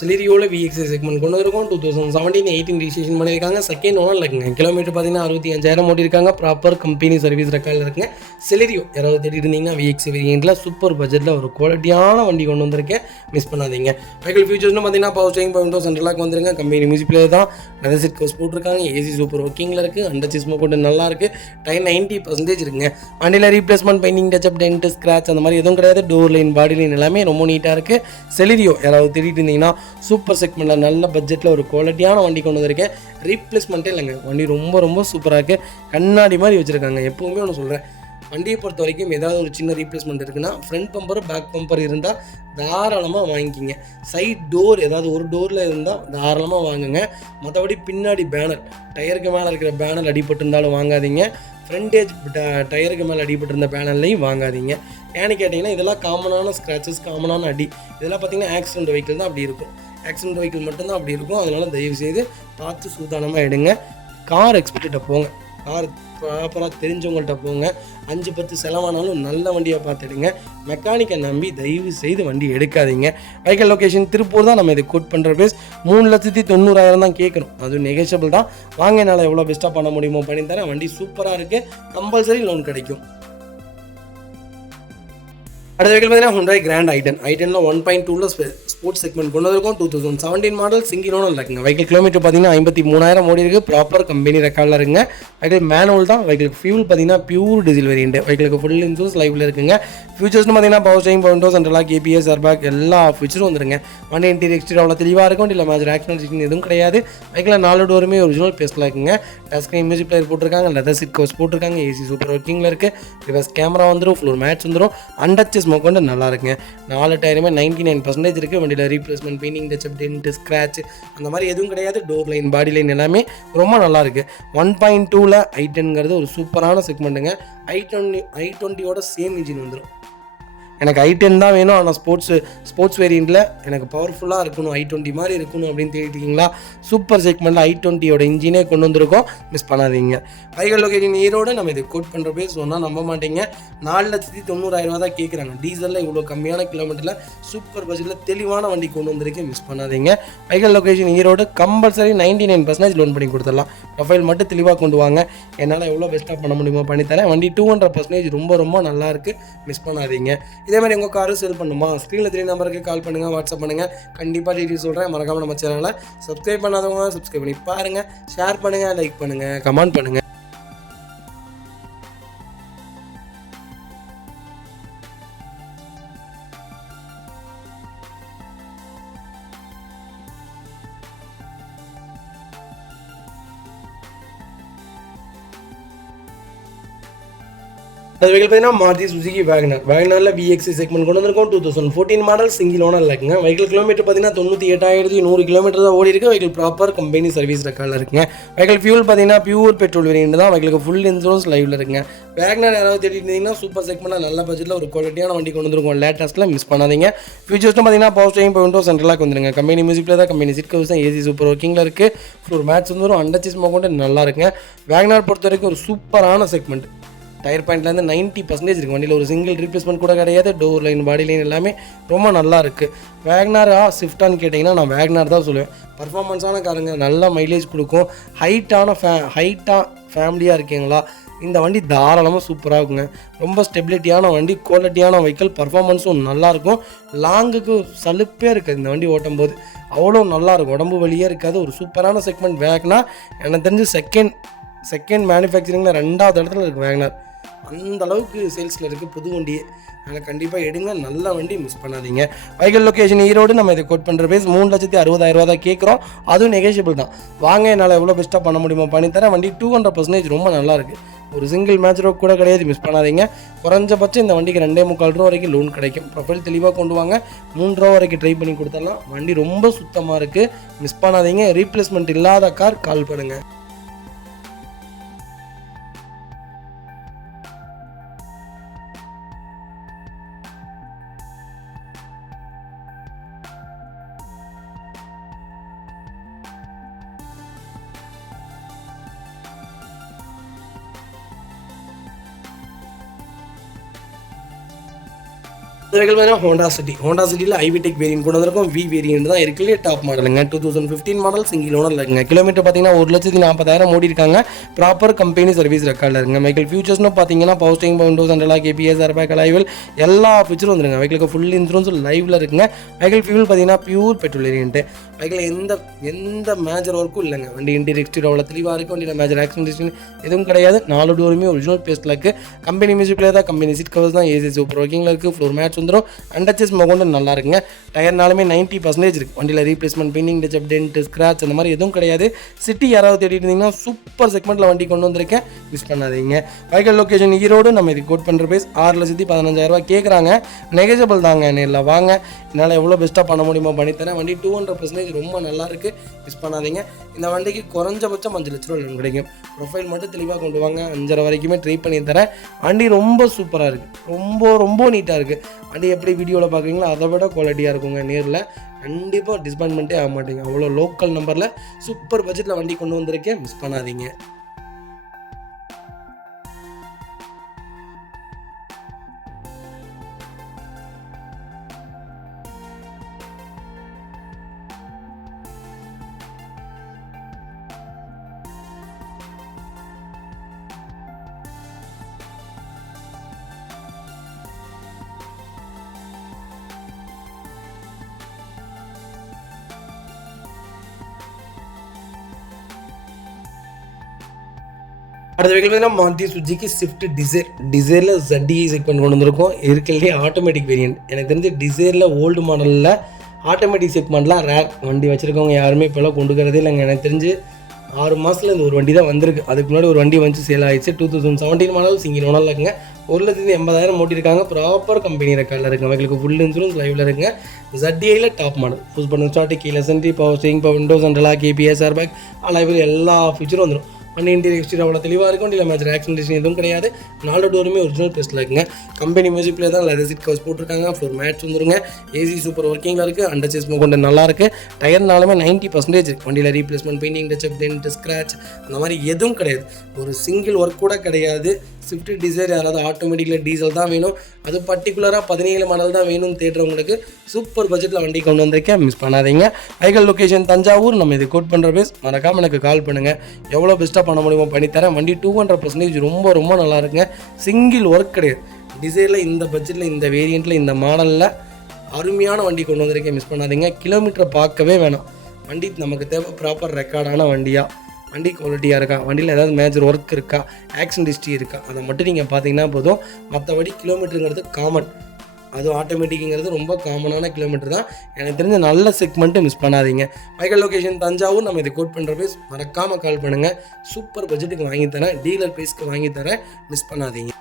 செலிரியோவில் VXI செக்மெண்ட் கொண்டு இருக்கும். 2017-18 ரிஜிஸ்ட்ரேஷன் பண்ணியிருக்காங்க. செகண்ட் ஓனரில் இருக்குங்க. கிலோமீட்டர் பார்த்தீங்கன்னா 65,000 ஓட்டியிருக்காங்க. ப்ராப்பர் கம்பெனி சர்வீஸ் ரெக்கார்டில் இருக்குங்க. செலிரியோ யாராவது தேடிட்டு இருந்தீங்கன்னா VXI வேரியண்ட்டில் சூப்பர் பட்ஜெட்டில் ஒரு குவாலிட்டியான வண்டி கொண்டு வந்திருக்கேன். மிஸ் பண்ணாதீங்க. வெஹிக்கிள் ஃபியூச்சர்ஸ்னு பார்த்தீங்கன்னா பவர் ஸ்டீரிங், விண்டோ சென்ட்ரலாக் வந்துருங்க. கம்பெனி மியூசிக் பிளேயர் தான். லெதர் சீட் கவர்ஸ் போட்டிருக்காங்க. AC சூப்பர் ஒர்க்கிங்கில் இருக்குது. அண்டர்ச்சேஸ் கொண்டு நல்லா இருக்குது. டயர் 90% இருக்குங்க. வண்டியில் replacement, painting touch up, dent, scratch அந்த மாதிரி எதுவும் கிடையாது. டோர் லைன், பாடி லைன் எல்லாமே ரொம்ப நீட்டாக இருக்குது. செலிரியோ யாராவது தேடிட்டு இருந்தீங்கன்னா சூப்பர் செக்மெண்ட்டில் நல்ல பட்ஜெட்டில் ஒரு குவாலிட்டியான வண்டி கொண்டு வந்திருக்கேன். ரீப்ளேஸ்மெண்ட்டே இல்லைங்க. வண்டி ரொம்ப ரொம்ப சூப்பராக இருக்குது. கண்ணாடி மாதிரி வச்சுருக்காங்க. எப்போவுமே ஒன்று சொல்கிறேன், வண்டியை பொறுத்த வரைக்கும் ஏதாவது ஒரு சின்ன ரீப்ளேஸ்மெண்ட் இருக்குன்னா ஃப்ரண்ட் பம்பர் பேக் பம்பர் இருந்தால் தாராளமாக வாங்கிக்கிங்க. சைட் டோர் ஏதாவது ஒரு டோரில் இருந்தால் தாராளமாக வாங்குங்க. மற்றபடி பின்னாடி பேனர், டயருக்கு மேலே இருக்கிற பேனர் அடிபட்டு இருந்தாலும் வாங்காதீங்க. ஃப்ரண்டேஜ் டயருக்கு மேலே அடிபட்டிருந்த பேனல்லையும் வாங்காதீங்க. ஏன்னு கேட்டிங்கன்னா இதெல்லாம் காமனான ஸ்க்ராச்சஸ், காமனான அடி. இதெல்லாம் பார்த்திங்கன்னா ஆக்சிடென்ட் வெஹிக்கிள் தான் அப்படி இருக்கும். ஆக்சிடென்ட் வெஹிக்கிள் மட்டும்தான் அப்படி இருக்கும். அதனால் தயவுசெய்து பார்த்து சூதானமாக எடுங்க. கார் எக்ஸ்பர்ட்ட போங்க, கார் ப்ராப்பராக தெரிஞ்சவங்கள்ட்ட போங்க. 5-10 செலவானாலும் நல்ல வண்டியை பார்த்துடுங்க. மெக்கானிக்கை நம்பி தயவு செய்து வண்டி எடுக்காதீங்க. வெஹிக்கல் லொக்கேஷன் திருப்பூர் தான். நம்ம இதை கோட் பண்ணுற ப்ரைஸ் 3,90,000 தான் கேட்குறோம். அதுவும் நெகோஷியபிள் தான். வாங்க, என்னால் எவ்வளோ பெஸ்ட்டாக பண்ண முடியுமோ பண்ணி தரேன். வண்டி சூப்பராக இருக்குது. கம்பல்சரி லோன் கிடைக்கும். அடுத்த வெஹிக்கிள் பார்த்தீங்கன்னா Hyundai Grand i10. i10ல 1.2ல ஸ்போர்ட்ஸ் செக்மெண்ட் கொண்டு வந்திருக்கும். 2017 மாடல், சிங்கிள் ஓனர் இருக்குங்க. வெஹிக்கிள் கிலோமீட்டர் பார்த்தீங்கன்னா 53,000 ஓடி இருக்குது. ப்ராப்பர் கம்பெனி ரெக்கார்டில் இருக்குங்க. வெஹிக்கிள் மேனுவல் தான். வெஹிக்கிளுக்கு ஃபியூல் பார்த்தீங்கன்னா பியூர் டீசல் வேரியன்ட். வெஹிக்கிளுக்கு ஃபுல் இன்சூரன்ஸ் லைவ்ல இருக்குங்க. ஃபியூச்சர்ஸ்னு பார்த்தீங்கன்னா power steering, power windows, central lock, ABS, airbag எல்லா ஃபியூச்சரும் வந்துருங்க. வண்டி இன்டீரியர் எக்ஸ்டீரியர் அவ்வளோ தெளிவாக இருக்கும். இல்லை மேஜர் ஆக்சிடென்ட் எதுவும் கிடையாது. வெஹிக்கிள் 4 டோருமே ஒரிஜினல் பேஸ்ட்டில் இருக்குங்க. டச் ஸ்க்ரீன் மியூசிக் பிளேயர் போட்டிருக்காங்க. லெதர் சீட் கவர்ஸ் போட்டிருக்காங்க. AC சூப்பர் ஒர்க்கிங்கில் இருக்குது. ரிவர்ஸ் கேமரா வந்துடும். ஃப்ளோர் மேட்ச் வந்துடும். அண்டச் ஸ்மோக் வந்து நல்லா இருக்குங்க. 4 டயருமே 99% இருக்குது. வண்டியில் replacement, painting, touch up, dent, scratch அந்த மாதிரி எதுவும் கிடையாது. டோர் லைன், பாடி லைன் எல்லாமே ரொம்ப நல்லா இருக்குது. 1.2ல i10ங்கிறது ஒரு சூப்பரான செக்மெண்ட்டுங்க. i20யோட சேம் இன்ஜின் வந்துடும். எனக்கு i10 தான் வேணும், ஆனால் ஸ்போர்ட்ஸ் வேரியண்ட்டில் எனக்கு பவர்ஃபுல்லாக இருக்கணும், i20 மாதிரி இருக்கணும் அப்படின்னு தேடிட்டீங்களா, சூப்பர் செக்மெண்ட்டில் i20யோட இன்ஜினே கொண்டு வந்திருக்கோம். மிஸ் பண்ணாதீங்க. Vehicle location Erode. நம்ம இது கோட் பண்ணுற பேர் சொன்னால் நம்ப மாட்டீங்க. 4,90,000 தான் கேட்குறாங்க. டீசலில் இவ்வளோ கம்மியான கிலோமீட்டரில் சூப்பர் பட்ஜெட்டில் தெளிவான வண்டி கொண்டு வந்திருக்கு. மிஸ் பண்ணாதீங்க. Vehicle location Erode. Compulsory 99% loan பண்ணி கொடுத்துடலாம். ப்ரொஃபைல் மட்டும் தெளிவாக கொண்டு வாங்க. என்னால் எவ்வளோ பெஸ்ட்டாக பண்ண முடியுமோ பண்ணித்தரேன். வண்டி 200% ரொம்ப ரொம்ப நல்லாயிருக்கு. மிஸ் பண்ணாதீங்க. இதே மாதிரி உங்கள் காரும் சேல் பண்ணுமா, ஸ்க்ரீனில் 3 நம்பருக்கு கால் பண்ணுங்கள், வாட்ஸ்அப் பண்ணுங்கள். கண்டிப்பாக டீட்டெயில் சொல்கிறேன். மறக்காமல் நம்ம சேனலை சப்ஸ்கிரைப் பண்ணாதவங்க சப்ஸ்கிரைப் பண்ணி பாருங்கள். ஷேர் பண்ணுங்கள், லைக் பண்ணுங்கள், கமெண்ட் பண்ணுங்கள். அது வெஹிக்கிள் பார்த்தீங்கன்னா மாருதி சுசுகி வேகனரில் VXC செக்மெண்ட் கொண்டு வந்திருக்கோம். 2014 மாடல், சிங்கிள் ஓனர் இருக்குங்க. வெஹிக்கிள் கிலோமீட்டர் பார்த்தீங்கன்னா 98,100 கிலோமீட்டர் தான் ஓடி இருக்குது. வெஹிக்கிள் ப்ராப்பர் கம்பெனி சர்வீஸ் ரெக்கார்டில் இருக்குங்க. வெஹிக்கிள் ஃபியூல் பார்த்தீங்கன்னா பியூர் பெட்ரோல் வேரியன்ட் தான். வெஹிக்கிளுக்கு ஃபுல் இன்சூரன்ஸ் லைவ்ல இருக்குங்க. வேகனர் யாராவது தேடிட்டு இருந்தீங்கன்னா சூப்பர் செக்மெண்ட்டாக நல்ல பட்ஜெட்டில் ஒரு குவாலிட்டியான வண்டி கொண்டு வந்திருக்கோம். லேட்டஸ்ட்டில் மிஸ் பண்ணாதீங்க. ஃபியூச்சர்ஸ்ட்டு பார்த்தீங்கன்னா power steering, power windows, central lock வந்துருங்க. கம்பெனி மியூசிக்கில் தான், கம்பெனி சீட் கவர்ஸ் தான், AC சூப்பர் ஒர்க்கிங்கில் இருக்குது. ஃப்ளோர் மேட்ச் வந்துடும். அண்டர்ச்சிஸ் கொண்டு நல்லா இருக்குங்க. வேகனர் பொறுத்த வரைக்கும் ஒரு சூப்பரான செக்மெண்ட். டயர் பாயிண்ட்லேருந்து 90% இருக்குது. வண்டியில் ஒரு சிங்கிள் ரீப்ளேஸ்மெண்ட் கூட கிடையாது. டோர் லைன், பாடி லைன் எல்லாமே ரொம்ப நல்லா இருக்குது. வேகனாரா ஸ்விஃப்டான்னு கேட்டிங்கன்னா நான் வேகனார் தான் சொல்லுவேன். பர்ஃபார்மன்ஸான காருங்க, நல்ல மைலேஜ் கொடுக்கும். ஹைட்டாக ஃபேமிலியாக இருக்கீங்களா, இந்த வண்டி தாராளமாக சூப்பராக இருக்குங்க. ரொம்ப ஸ்டெபிலிட்டியான வண்டி, குவாலிட்டியான வெஹிக்கிள், பர்ஃபார்மன்ஸும் நல்லாயிருக்கும். லாங்குக்கு சலுப்பே இருக்குது இந்த வண்டி ஓட்டும் போது. அவ்வளோ நல்லாயிருக்கும், உடம்பு வலியே இருக்காது. ஒரு சூப்பரான செக்மெண்ட் வேகனார். எனக்கு தெரிஞ்சு செகண்ட் மேனுஃபேக்சரிங்கில் 2வது இடத்துல இருக்குது வேகனார். அந்த அளவுக்கு சேல்ஸில் இருக்குது புது வண்டியே. அதனால் கண்டிப்பாக எடுங்க, நல்ல வண்டி, மிஸ் பண்ணாதீங்க. Vehicle location Erode. நம்ம இதை கோட் பண்ணுற பேஸ் 3,60,000 தான் கேட்குறோம். அதுவும் நெகோஷியபிள் தான். வாங்க, என்னால் எவ்வளோ பெஸ்ட்டாக பண்ண முடியுமோ பண்ணித்தரேன். வண்டி 200% ரொம்ப நல்லாயிருக்கு. ஒரு சிங்கிள் மேட்ச் ரோக் கூட கிடையாது. மிஸ் பண்ணாதீங்க. குறைஞ்சபட்சம் இந்த வண்டிக்கு 2.25 ரூபா வரைக்கும் லோன் கிடைக்கும். ப்ரொஃபைல் தெளிவாக கொண்டு வாங்க. 3 ரூபா வரைக்கும் ட்ரை பண்ணி கொடுத்துடலாம். வண்டி ரொம்ப சுத்தமாக இருக்குது. மிஸ் பண்ணாதீங்க. ரீப்ளேஸ்மெண்ட் இல்லாத கார் கால் பண்ணுங்கள். வெஹிக்கிள் பார்த்தீங்கன்னா ஹோண்டா சிட்டியில் ஐவிடெக் வேரியன்ட் கொண்டு வந்திருக்கும். V வேரியன்ட் தான் இருக்குல்லையே டாப் மாடலுங்க. 2015 மாடல், சிங்கிள் ஓனர் இருக்குங்க. கிலோமீட்டர் பார்த்தீங்கன்னா 1,40,000 ஓடி இருக்காங்க. ப்ராப்பர் கம்பெனி சர்வீஸ் ரெக்கார்டில் இருக்குங்க. வெஹிக்கிள் ஃபியூச்சர்ஸ்னு பார்த்தீங்கன்னா power steering, power windows, central lock, ABS, airbag, alloy wheel எல்லா ஃபீச்சரும் வந்துருங்க. வெஹிக்கிளுக்கு ஃபுல் இன்சூரன்ஸ் லைவ்ல இருக்குங்க. வெஹிக்கிள் ஃபியூல் பார்த்தீங்கன்னா பியூர் பெட்ரோல் வேரியன்ட். வெஹிக்கிள் எந்த மேஜர் ஒர்க்கும் இல்லைங்க. வண்டி இன்டீரியர் எக்ஸ்டீரியர் அவ்வளோ தெளிவாக இருக்குது. வண்டியில் மேஜர் ஆக்சிடென்ட் எதுவும் கிடையாது. 4 டோருமே ஒரிஜினல் பேஸ்ட்டில் இருக்குது. கம்பெனி மியூசிக் பிளேயர் தான், கம்பெனி சீட் கவர்ஸ் தான், AC சூப்பர் ஒர்க்கிங்கில் இருக்குது. ஃப்ளோர் மேட்ச் வந்துடும். அண்டர்சேஸ் கொண்டு நல்லா இருக்குங்க. டயர்னாலுமே 90% இருக்குது. வண்டியில் replacement, painting touch up, dent, scratch அந்த மாதிரி எதுவும் கிடையாது. சிட்டி யாராவது தேடிட்டு இருந்தீங்கன்னா சூப்பர் செக்மெண்ட்டில் வண்டி கொண்டு வந்திருக்கேன், மிஸ் பண்ணாதீங்க. Vehicle location Erode. நம்ம இது கோட் பண்ணுற ப்ரைஸ் 6,15,000 கேட்குறாங்க. நெகஜபிள் தாங்க, நேரில் வாங்க, என்னால் எவ்வளோ பெஸ்ட்டாக பண்ண முடியுமோ பண்ணித்தரேன். வண்டி 200% ரொம்ப நல்லாயிருக்கு, மிஸ் பண்ணாதீங்க. இந்த வண்டிக்கு குறைஞ்சபட்சம் 5 லட்ச ரூபா லோன் கிடைக்கும். ப்ரொஃபைல் மட்டும் தெளிவாக கொண்டு வாங்க, 5.5 வரைக்குமே ட்ரை பண்ணி தரேன். வண்டி ரொம்ப சூப்பராக இருக்குது, ரொம்ப நீட்டாக இருக்குது. வண்டி எப்படி வீடியோவில் பார்க்குறீங்களோ அதை விட குவாலிட்டியாக இருக்குங்க. நேரில் கண்டிப்பாக டிஸ்பாயின்மெண்ட்டே ஆக மாட்டேங்க. அவ்வளோ லோக்கல் நம்பரில் சூப்பர் பட்ஜெட்டில் வண்டி கொண்டு வந்திருக்கேன், மிஸ் பண்ணாதீங்க. அடுத்த வெஹிக்கிள் பார்த்தீங்கன்னா மாருதி சுஜுகி ஸ்விஃப்ட் டிசைர். டிசைரில் ZDI செக்மெண்ட் கொண்டு வந்திருக்கோம். இருக்கிறதே ஆட்டோமேட்டிக் வேரியன்ட். எனக்கு தெரிஞ்சு டிசைரில் ஓல்டு மாடலில் ஆட்டோமேட்டிக் செக்மெண்ட்லாம் ரேர். வண்டி வச்சுருக்கவங்க யாருமே இப்போல்லாம் கொண்டுக்கிறதே இல்லைங்க. எனக்கு தெரிஞ்சு 6 மாதத்தில் இந்த ஒரு வண்டி தான் வந்திருக்கு. அதுக்கு முன்னாடி ஒரு வண்டி வந்து சேல் ஆகிடுச்சு. 2017 மாடல், சிங்கிள் ஓனரில் இருக்குங்க. 1,80,000 ஓட்டியிருக்காங்க. ப்ராப்பர் கம்பெனி ரெக்கார்டில் இருக்குங்க. அவங்களுக்கு ஃபுல் இன்சூரன்ஸ் லைவில் இருக்குங்க. ZDIயில் டாப் மாடல். புஷ் பண்ண start keyless entry, power steering, power windows, central lock, ABS, airbag, alloy wheel எல்லா ஃபீச்சரும் வந்துடும். வண்டி இன்டீரியர் எக்ஸ்டீரியர் அவ்வளோ தெளிவாக இருக்கும். வண்டியில் மேட்ச் ஆக்சிடென்டேஷன் எதுவும் கிடையாது. 4 டோருமே ஒரிஜினல் ப்ரெஸ்ட்டில் இருக்குங்க. கம்பெனி மியூசிக்கில் தான் லெதர் சீட் கவர்ஸ் போட்டிருக்காங்க. ஃப்ளோர் மேட்ச் வந்துருங்க. ஏசி சூப்பர் ஒர்க்கிங்கில் இருக்குது. அண்டர்சேஸ் கொண்டு நல்லா இருக்குது. டயர்னாலுமே 90% இருக்குது. வண்டியில் replacement, painting touch up, dent, scratch அந்த மாதிரி எதுவும் கிடையாது. ஒரு சிங்கிள் ஒர்க் கூட கிடையாது. ஸ்விஃப்ட் டிசைர் யாராவது ஆட்டோமேட்டிக்கில் டீசல் தான் வேணும், அது பர்டிகுலராக 17 மாடல் தான் வேணும்னு தேடுறவங்களுக்கு சூப்பர் பட்ஜெட்டில் வண்டி கொண்டு வந்திருக்கேன், மிஸ் பண்ணாதீங்க. Vehicle location Thanjavur. நம்ம இது கோட் பண்ணுற பேஸ் மறக்காமல் எனக்கு கால் பண்ணுங்கள். எவ்வளோ பெஸ்ட்டாக பண்ண முடியுமோ பண்ணித்தரேன். வண்டி 200% ரொம்ப நல்லா இருக்குங்க. சிங்கிள் ஒர்க் கிடையாது. டிசைரில் இந்த பட்ஜெட்டில், இந்த வேரியண்ட்டில், இந்த மாடலில் அருமையான வண்டி கொண்டு வந்திருக்கேன், மிஸ் பண்ணாதீங்க. கிலோமீட்டரை பார்க்கவே வேணாம். வண்டி நமக்கு தேவை ப்ராப்பர் ரெக்கார்டான வண்டியாக. வண்டி குவாலிட்டியாக இருக்கா, வண்டியில் ஏதாவது மேஜர் ஒர்க் இருக்கா, ஆக்சிடென்ட் ஹிஸ்ட்ரி இருக்கா, அதை மட்டும் நீங்கள் பார்த்தீங்கன்னா போதும். மற்றபடி கிலோமீட்டருங்கிறது காமன், அதுவும் ஆட்டோமேட்டிக்குங்கிறது ரொம்ப காமனான கிலோமீட்டர் தான். எனக்கு தெரிஞ்ச நல்ல செக்மெண்ட்டு, மிஸ் பண்ணாதீங்க. Vehicle location Thanjavur. நம்ம இதை கோட் பண்ணுற ப்ரைஸ் மறக்காமல் கால் பண்ணுங்கள். சூப்பர் பட்ஜெட்டுக்கு வாங்கித்தரேன், டீலர் ப்ரைஸ்க்கு வாங்கித்தரேன், மிஸ் பண்ணாதீங்க.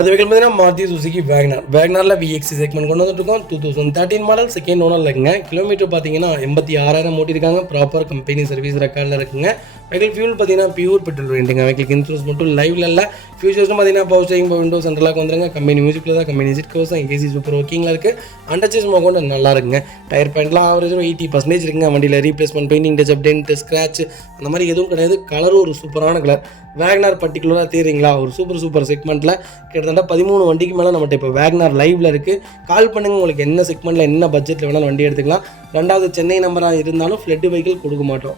அடுத்த வெஹிக்கிள் பார்த்தீங்கன்னா மாருதி சுசுகி வேகனார். வேகனாரில் VXC செக்மெண்ட் கொண்டு வந்துருக்கோம். 2013 மாடல், செகண்ட் ஓனரில் இருக்குங்க. கிலோமீட்டர் பார்த்தீங்கன்னா 86,000 ஓட்டியிருக்காங்க. ப்ராப்பர் கம்பெனி சர்வீஸ் ரெக்கார்டில் இருக்குங்க. வெஹிக்கிள் ஃபியூல் பார்த்தீங்கன்னா பியூர் பெட்ரோல் வேண்டிங்க. வெஹிக்கிள் இன்சூரன்ஸ் மட்டும் லைவ்ல இல்லை. ஃபியூச்சர்ஸ்னு பார்த்தீங்கன்னா power steering, power windows, central lock வந்துருங்க. கம்பெனி மியூசிக்கில் தான், கம்பெனி சீட் கவர்ஸ் தான், ஏசி சூப்பர் ஒர்க்கிங்கில் இருக்குது. அண்டர்சேஸ் கொண்டு நல்லா இருக்குங்க. டயர் பாயிண்ட்லாம் ஆவரேஜ் 80% இருக்குங்க. வண்டியில் replacement, painting touch up, dent, scratch அந்த மாதிரி எதுவும் கிடையாது. கலரும் ஒரு சூப்பரான கலர். வேகனார் பர்டிகுலராக தெரியுங்களா, ஒரு சூப்பர் செக்மெண்ட்டில் கிட்டத்தட்ட 13 வண்டிக்கு மேலே நம்மகிட்ட இப்போ வேகனார் லைவில் இருக்குது. கால் பண்ணுங்கள், உங்களுக்கு என்ன செக்மெண்ட்டில் என்ன பட்ஜெட்டில் வேணாலும் வண்டி எடுத்துக்கலாம். 2வது சென்னை நம்பராக இருந்தாலும் ஃப்ளட் வெஹிக்கிள் கொடுக்க மாட்டோம்.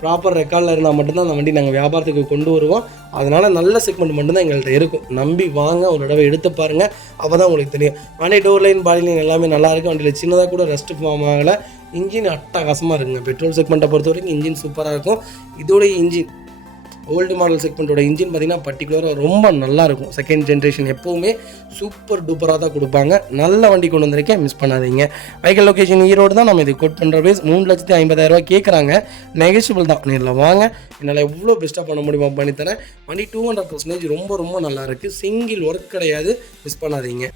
ப்ராப்பர் ரெக்கார்டில் இருந்தால் மட்டும்தான் அந்த வண்டி நாங்கள் வியாபாரத்துக்கு கொண்டு வருவோம். அதனால் நல்ல செக்மெண்ட் மட்டும்தான் எங்கள்கிட்ட இருக்கும். நம்பி வாங்க, ஒரு தடவை எடுத்து பாருங்கள், அப்போ தான் உங்களுக்கு தெரியும். வண்டி டோர் லைன், பாடி லைன் எல்லாமே நல்லாயிருக்கு. வண்டியில் சின்னதாக கூட ரெஸ்ட் ஃபார்ம் ஆகலை. இன்ஜின் அட்டகாசமாக இருக்குங்க. பெட்ரோல் செக்மெண்ட்டை பொறுத்த வரைக்கும் இன்ஜின் சூப்பராக இருக்கும். இதோடைய இன்ஜின் ஓல்டு மாடல் செக்மெண்ட்டோட இன்ஜின் பார்த்திங்கன்னா பர்டிகுலராக ரொம்ப நல்லாயிருக்கும். செகண்ட் ஜென்ரேஷன் எப்போவுமே சூப்பர் டூப்பராக தான் கொடுப்பாங்க. நல்ல வண்டி கொண்டு வந்திருக்கேன், மிஸ் பண்ணாதீங்க. வெஹிக்கிள் லொக்கேஷன் ஈரோடு தான். நம்ம இது கோட் பண்ணுற ப்ரைஸ் 3,50,000 கேட்குறாங்க. நெகஷியபிள் தான், நேரில் வாங்க, என்னால் எவ்வளோ பெஸ்ட்டாக பண்ண முடியுமா பண்ணித்தரேன். வண்டி 200% ரொம்ப நல்லா இருக்குது. சிங்கிள் ஒர்க் கிடையாது, மிஸ் பண்ணாதீங்க.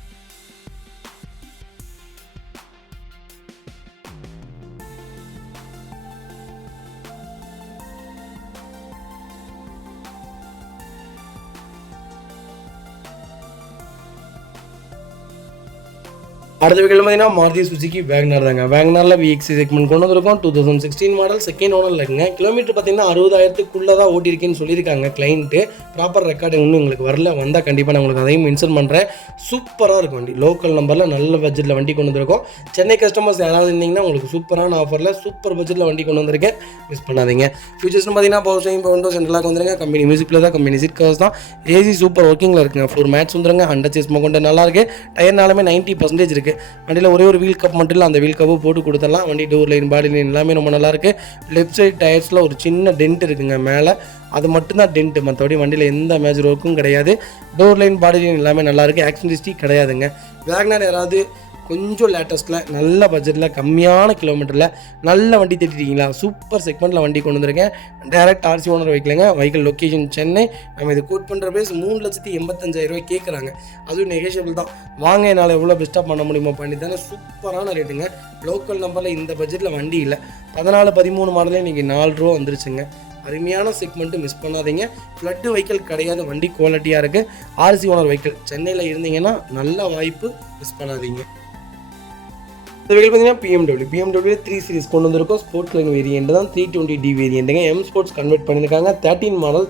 அடுத்த வெஹிக்கிள் பார்த்தீங்கன்னா மாருதி சுசுகி வேகனார் தாங்க. வேகனாரில் VXC செக்மெண்ட் கொண்டு வந்திருக்கோம். 2016 மாடல், செகண்ட் ஓனரில் இருக்குங்க. கிலோமீட்டர் பார்த்தீங்கன்னா 60,000க்குள்ளே தான் ஓட்டியிருக்கேன்னு சொல்லியிருக்காங்க கிளைண்ட்டு. ப்ராப்பர் ரெக்கார்டு இன்னும் உங்களுக்கு வரல, வந்தால் கண்டிப்பாக நான் உங்களுக்கு அதையும் மென்ஷன் பண்ணுறேன். சூப்பராக இருக்கும் வண்டி. லோக்கல் நம்பரில் நல்ல பட்ஜெட்டில் வண்டி கொண்டு வந்திருக்கோம். சென்னை கஸ்டமர்ஸ் யாராவது இருந்தீங்கன்னா உங்களுக்கு சூப்பரான ஆஃபரில் சூப்பர் பட்ஜெட்டில் வண்டி கொண்டு வந்திருக்கேன், மிஸ் பண்ணாதீங்க. ஃபியூச்சர்ஸ்னு பார்த்தீங்கன்னா power steering, power windows, central lock வந்துருங்க. கம்பெனி மியூசிக்கில் தான், கம்பெனி சீட் கவர்ஸ் தான், ஏசி சூப்பர் ஒர்க்கிங்கில் இருக்குங்க. ஃப்ளோர் மேட்ச் வந்துருங்க. அண்டர்சேஸ் கொண்டு நல்லா இருக்குது. டயர்னாலுமே 90% இருக்குது. இருக்குது. வண்டியில் ஒரே ஒரு வீல் கப் மட்டும் இல்லை, அந்த வீல் கப்பு போட்டு கொடுத்துடலாம். வண்டி டோர் லைன் பாடி லைன் எல்லாமே ரொம்ப நல்லாயிருக்கு. லெஃப்ட் சைட் டயர்ஸில் ஒரு சின்ன டென்ட் இருக்குங்க மேலே, அது மட்டும்தான் டென்ட்டு, மற்றபடி வண்டியில் எந்த மேஜர் ஒர்க்கும் கிடையாது. டோர் லைன் பாடி லைன் எல்லாமே நல்லாயிருக்கு. ஆக்சிடென்ட் ஹிஸ்ட்ரி கிடையாதுங்க. வேகனர் யாராவது கொஞ்சம் லேட்டஸ்ட்டில் நல்ல பட்ஜெட்டில் கம்மியான கிலோமீட்டரில் நல்ல வண்டி தேடிட்டீங்களா, சூப்பர் செக்மெண்ட்டில் வண்டி கொண்டு வந்திருக்கேன். டேரக்ட் ஆர்சி ஓனர் வைக்கலைங்க. Vehicle location Chennai. நம்ம இது கோட் பண்ணுற பேஸ் 3,85,000 கேட்குறாங்க. அதுவும் நெகோஷியபிள் தான். வாங்க, என்னால் எவ்வளோ பெஸ்ட்டாக பண்ண முடியுமோ பண்ணி தானே. சூப்பரான ரேட்டுங்க. லோக்கல் நம்பரில் இந்த பட்ஜெட்டில் வண்டி இல்லை. 14-13 மாடலே இன்றைக்கி 4 ரூபா வந்துருச்சுங்க. அருமையான செக்மெண்ட்டு, மிஸ் பண்ணாதீங்க. ஃப்ளட்டு வெஹிக்கிள் கிடையாது, வண்டி குவாலிட்டியாக இருக்குது. ஆர்சி ஓனர் வெஹிக்கிள் சென்னையில் இருந்தீங்கன்னா நல்ல வாய்ப்பு, மிஸ் பண்ணாதீங்க. இந்த வெஹிக்கிள் பார்த்தீங்கன்னா BMW 3 சீரிஸ் கொண்டு வந்திருக்கோம். ஸ்போர்ட்ஸ் லைன் வேரியன்ட் தான், 320D வேரியண்ட்டுங்க. M ஸ்போர்ட்ஸ் கன்வெர்ட் பண்ணியிருக்காங்க. 13 மாடல்,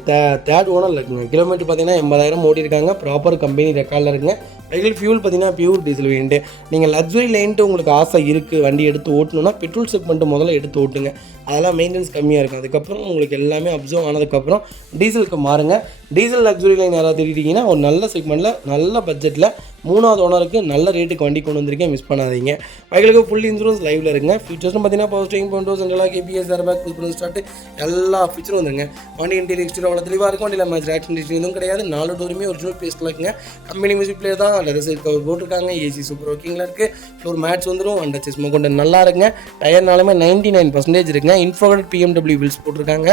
தேர்ட் ஓனரில் இருக்குங்க. கிலோமீட்டர் பார்த்தீங்கன்னா 80,000 ஓடி இருக்காங்க. ப்ராப்பர் கம்பெனி ரெக்கார்டில் இருக்குங்க. வெஹிக்கிள் ஃபியூல் பார்த்தீங்கன்னா பியூர் டீசல் வேரியன்ட்டு. நீங்கள் லக்ஸுரி லைன்ட்டு உங்களுக்கு ஆசை இருக்குது வண்டி எடுத்து ஓட்டணுன்னா பெட்ரோல் செக்மெண்ட்டு முதல்ல எடுத்து ஓட்டுங்க. அதெல்லாம் மெயின்டெனன்ஸ் கம்மியாக இருக்கும். அதுக்கப்புறம் உங்களுக்கு எல்லாமே அப்சர்வ் ஆனதுக்கப்புறம் டீசலுக்கு மாறுங்க. டீசல் லக்ஸுரி லைன் யாராவது தேடிட்டீங்கன்னா ஒரு நல்ல செக்மெண்ட்டில் நல்ல பட்ஜெட்டில் 3வது ஓனருக்கு நல்ல ரேட்டுக்கு வண்டி கொண்டு வந்திருக்கேன், மிஸ் பண்ணாதீங்க. வெஹிக்கிளுக்கு ஃபுல் இன்சூரன்ஸ் லைவில் இருக்குங்க. ஃபீச்சர்ஸ்னு பார்த்தீங்கன்னா பவர் ஸ்டீரிங், பவுண்டோஸ், சென்ட்ரலாக கேபிஎஸ், ஏர்பேக், புது ஸ்டார்ட் எல்லா ஃபீச்சரும் வந்துருங்க. வண்டி இன்டீரியர் எக்ஸ்டீரியர் அவ்வளோ தெளிவாக இருக்கும். வண்டியில் மேட்ச் ஆக்சிடென்ட் எதுவும் கிடையாது. 4 டோருமே ஒரிஜினல் பேஸ்ட்டில் இருக்குங்க. கம்பெனி மியூசிக் பிளேயர் தான், லெதர் சைட் கவர் போட்டிருக்காங்க. ஏசி சூப்பர் ஒர்க்கிங்கில் இருக்குது. ஃப்ளோர் மேட்ச் வந்துடும். அண்டர் செஸ்மோ கொண்டு நல்லா இருக்குங்க. டயர்னாலுமே 99% இருக்குங்க. இன்ஃபோகட் BMW வீல்ஸ் போட்டிருக்காங்க.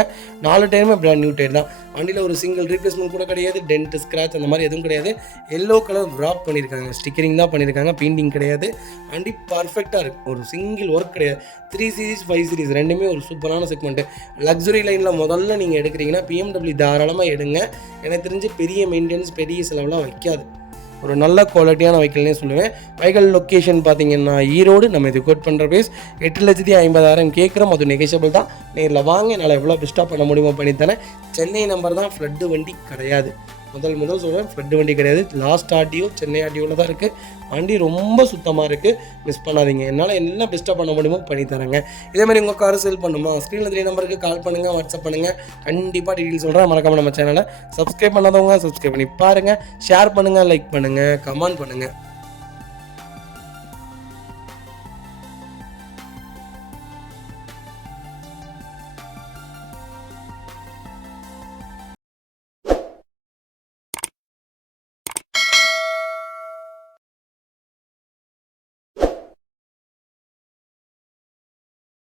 4 டயருமே பிராண்ட் நியூ டயர் தான். வண்டியில் ஒரு சிங்கிள் ரீப்ளேஸ்மெண்ட் கூட கிடையாது. டென்ட், ஸ்க்ராட்ச் அந்த மாதிரி எதுவும் கிடையாது. எல்லோ கலர் ட்ராப் பண்ணியிருக்காங்க. ஸ்டிக்கரிங் தான் பண்ணியிருக்காங்க, பெயிண்டிங் கிடையாது. வண்டி பர்ஃபெக்டாக இருக்குது. ஒரு சிங்கிள் ஒர்க் கிடையாது. 3 சீரிஸ் 5 சீரிஸ் ரெண்டுமே ஒரு சூப்பரான செக்மெண்ட்டு. லக்ஸுரி லைனில் முதல்ல நீங்கள் எடுக்கிறீங்கன்னா BMW தாராளமாக எடுங்க. எனக்கு தெரிஞ்சு பெரிய மெயின்டெனன்ஸ், பெரிய செலவுலாம் வைக்காது. ஒரு நல்ல குவாலிட்டியான வெஹிக்கிள்னே சொல்லுவேன். வெஹிக்கிள் லொக்கேஷன் பார்த்தீங்கன்னா ஈரோடு. நம்ம இது கோட் பண்ணுற பேஸ் 8,50,000 கேட்குறோம். அது நெகோஷியபிள் தான். நேரில் வாங்க, என்னால் எவ்வளோ பெஸ்ட்டாக பண்ண முடியுமோ பண்ணித்தரேன். சென்னை நம்பர் தான், ஃப்ளட்டு வண்டி கிடையாது. முதல் சொல்கிறேன், ஃப்ளட் வண்டி கிடையாது. லாஸ்ட் ஆர்டிஓ சென்னை ஆர்டிஓவில் தான் இருக்குது. வண்டி ரொம்ப சுத்தமாக இருக்குது, மிஸ் பண்ணாதீங்க. என்னால் என்ன பெஸ்ட்டாக பண்ண முடியுமோ பண்ணித்தரேங்க. இதேமாதிரி உங்கள் காரை சேல் பண்ணுமா, ஸ்க்ரீனில் 3 நம்பருக்கு கால் பண்ணுங்கள், வாட்ஸ்அப் பண்ணுங்கள். கண்டிப்பாக டீட்டெயில் சொல்கிறேன். மறக்காமல் நம்ம சேனலை சப்ஸ்கிரைப் பண்ணாதவங்க சப்ஸ்கிரைப் பண்ணி பாருங்கள். ஷேர் பண்ணுங்கள், லைக் பண்ணுங்கள், கமெண்ட் பண்ணுங்கள்.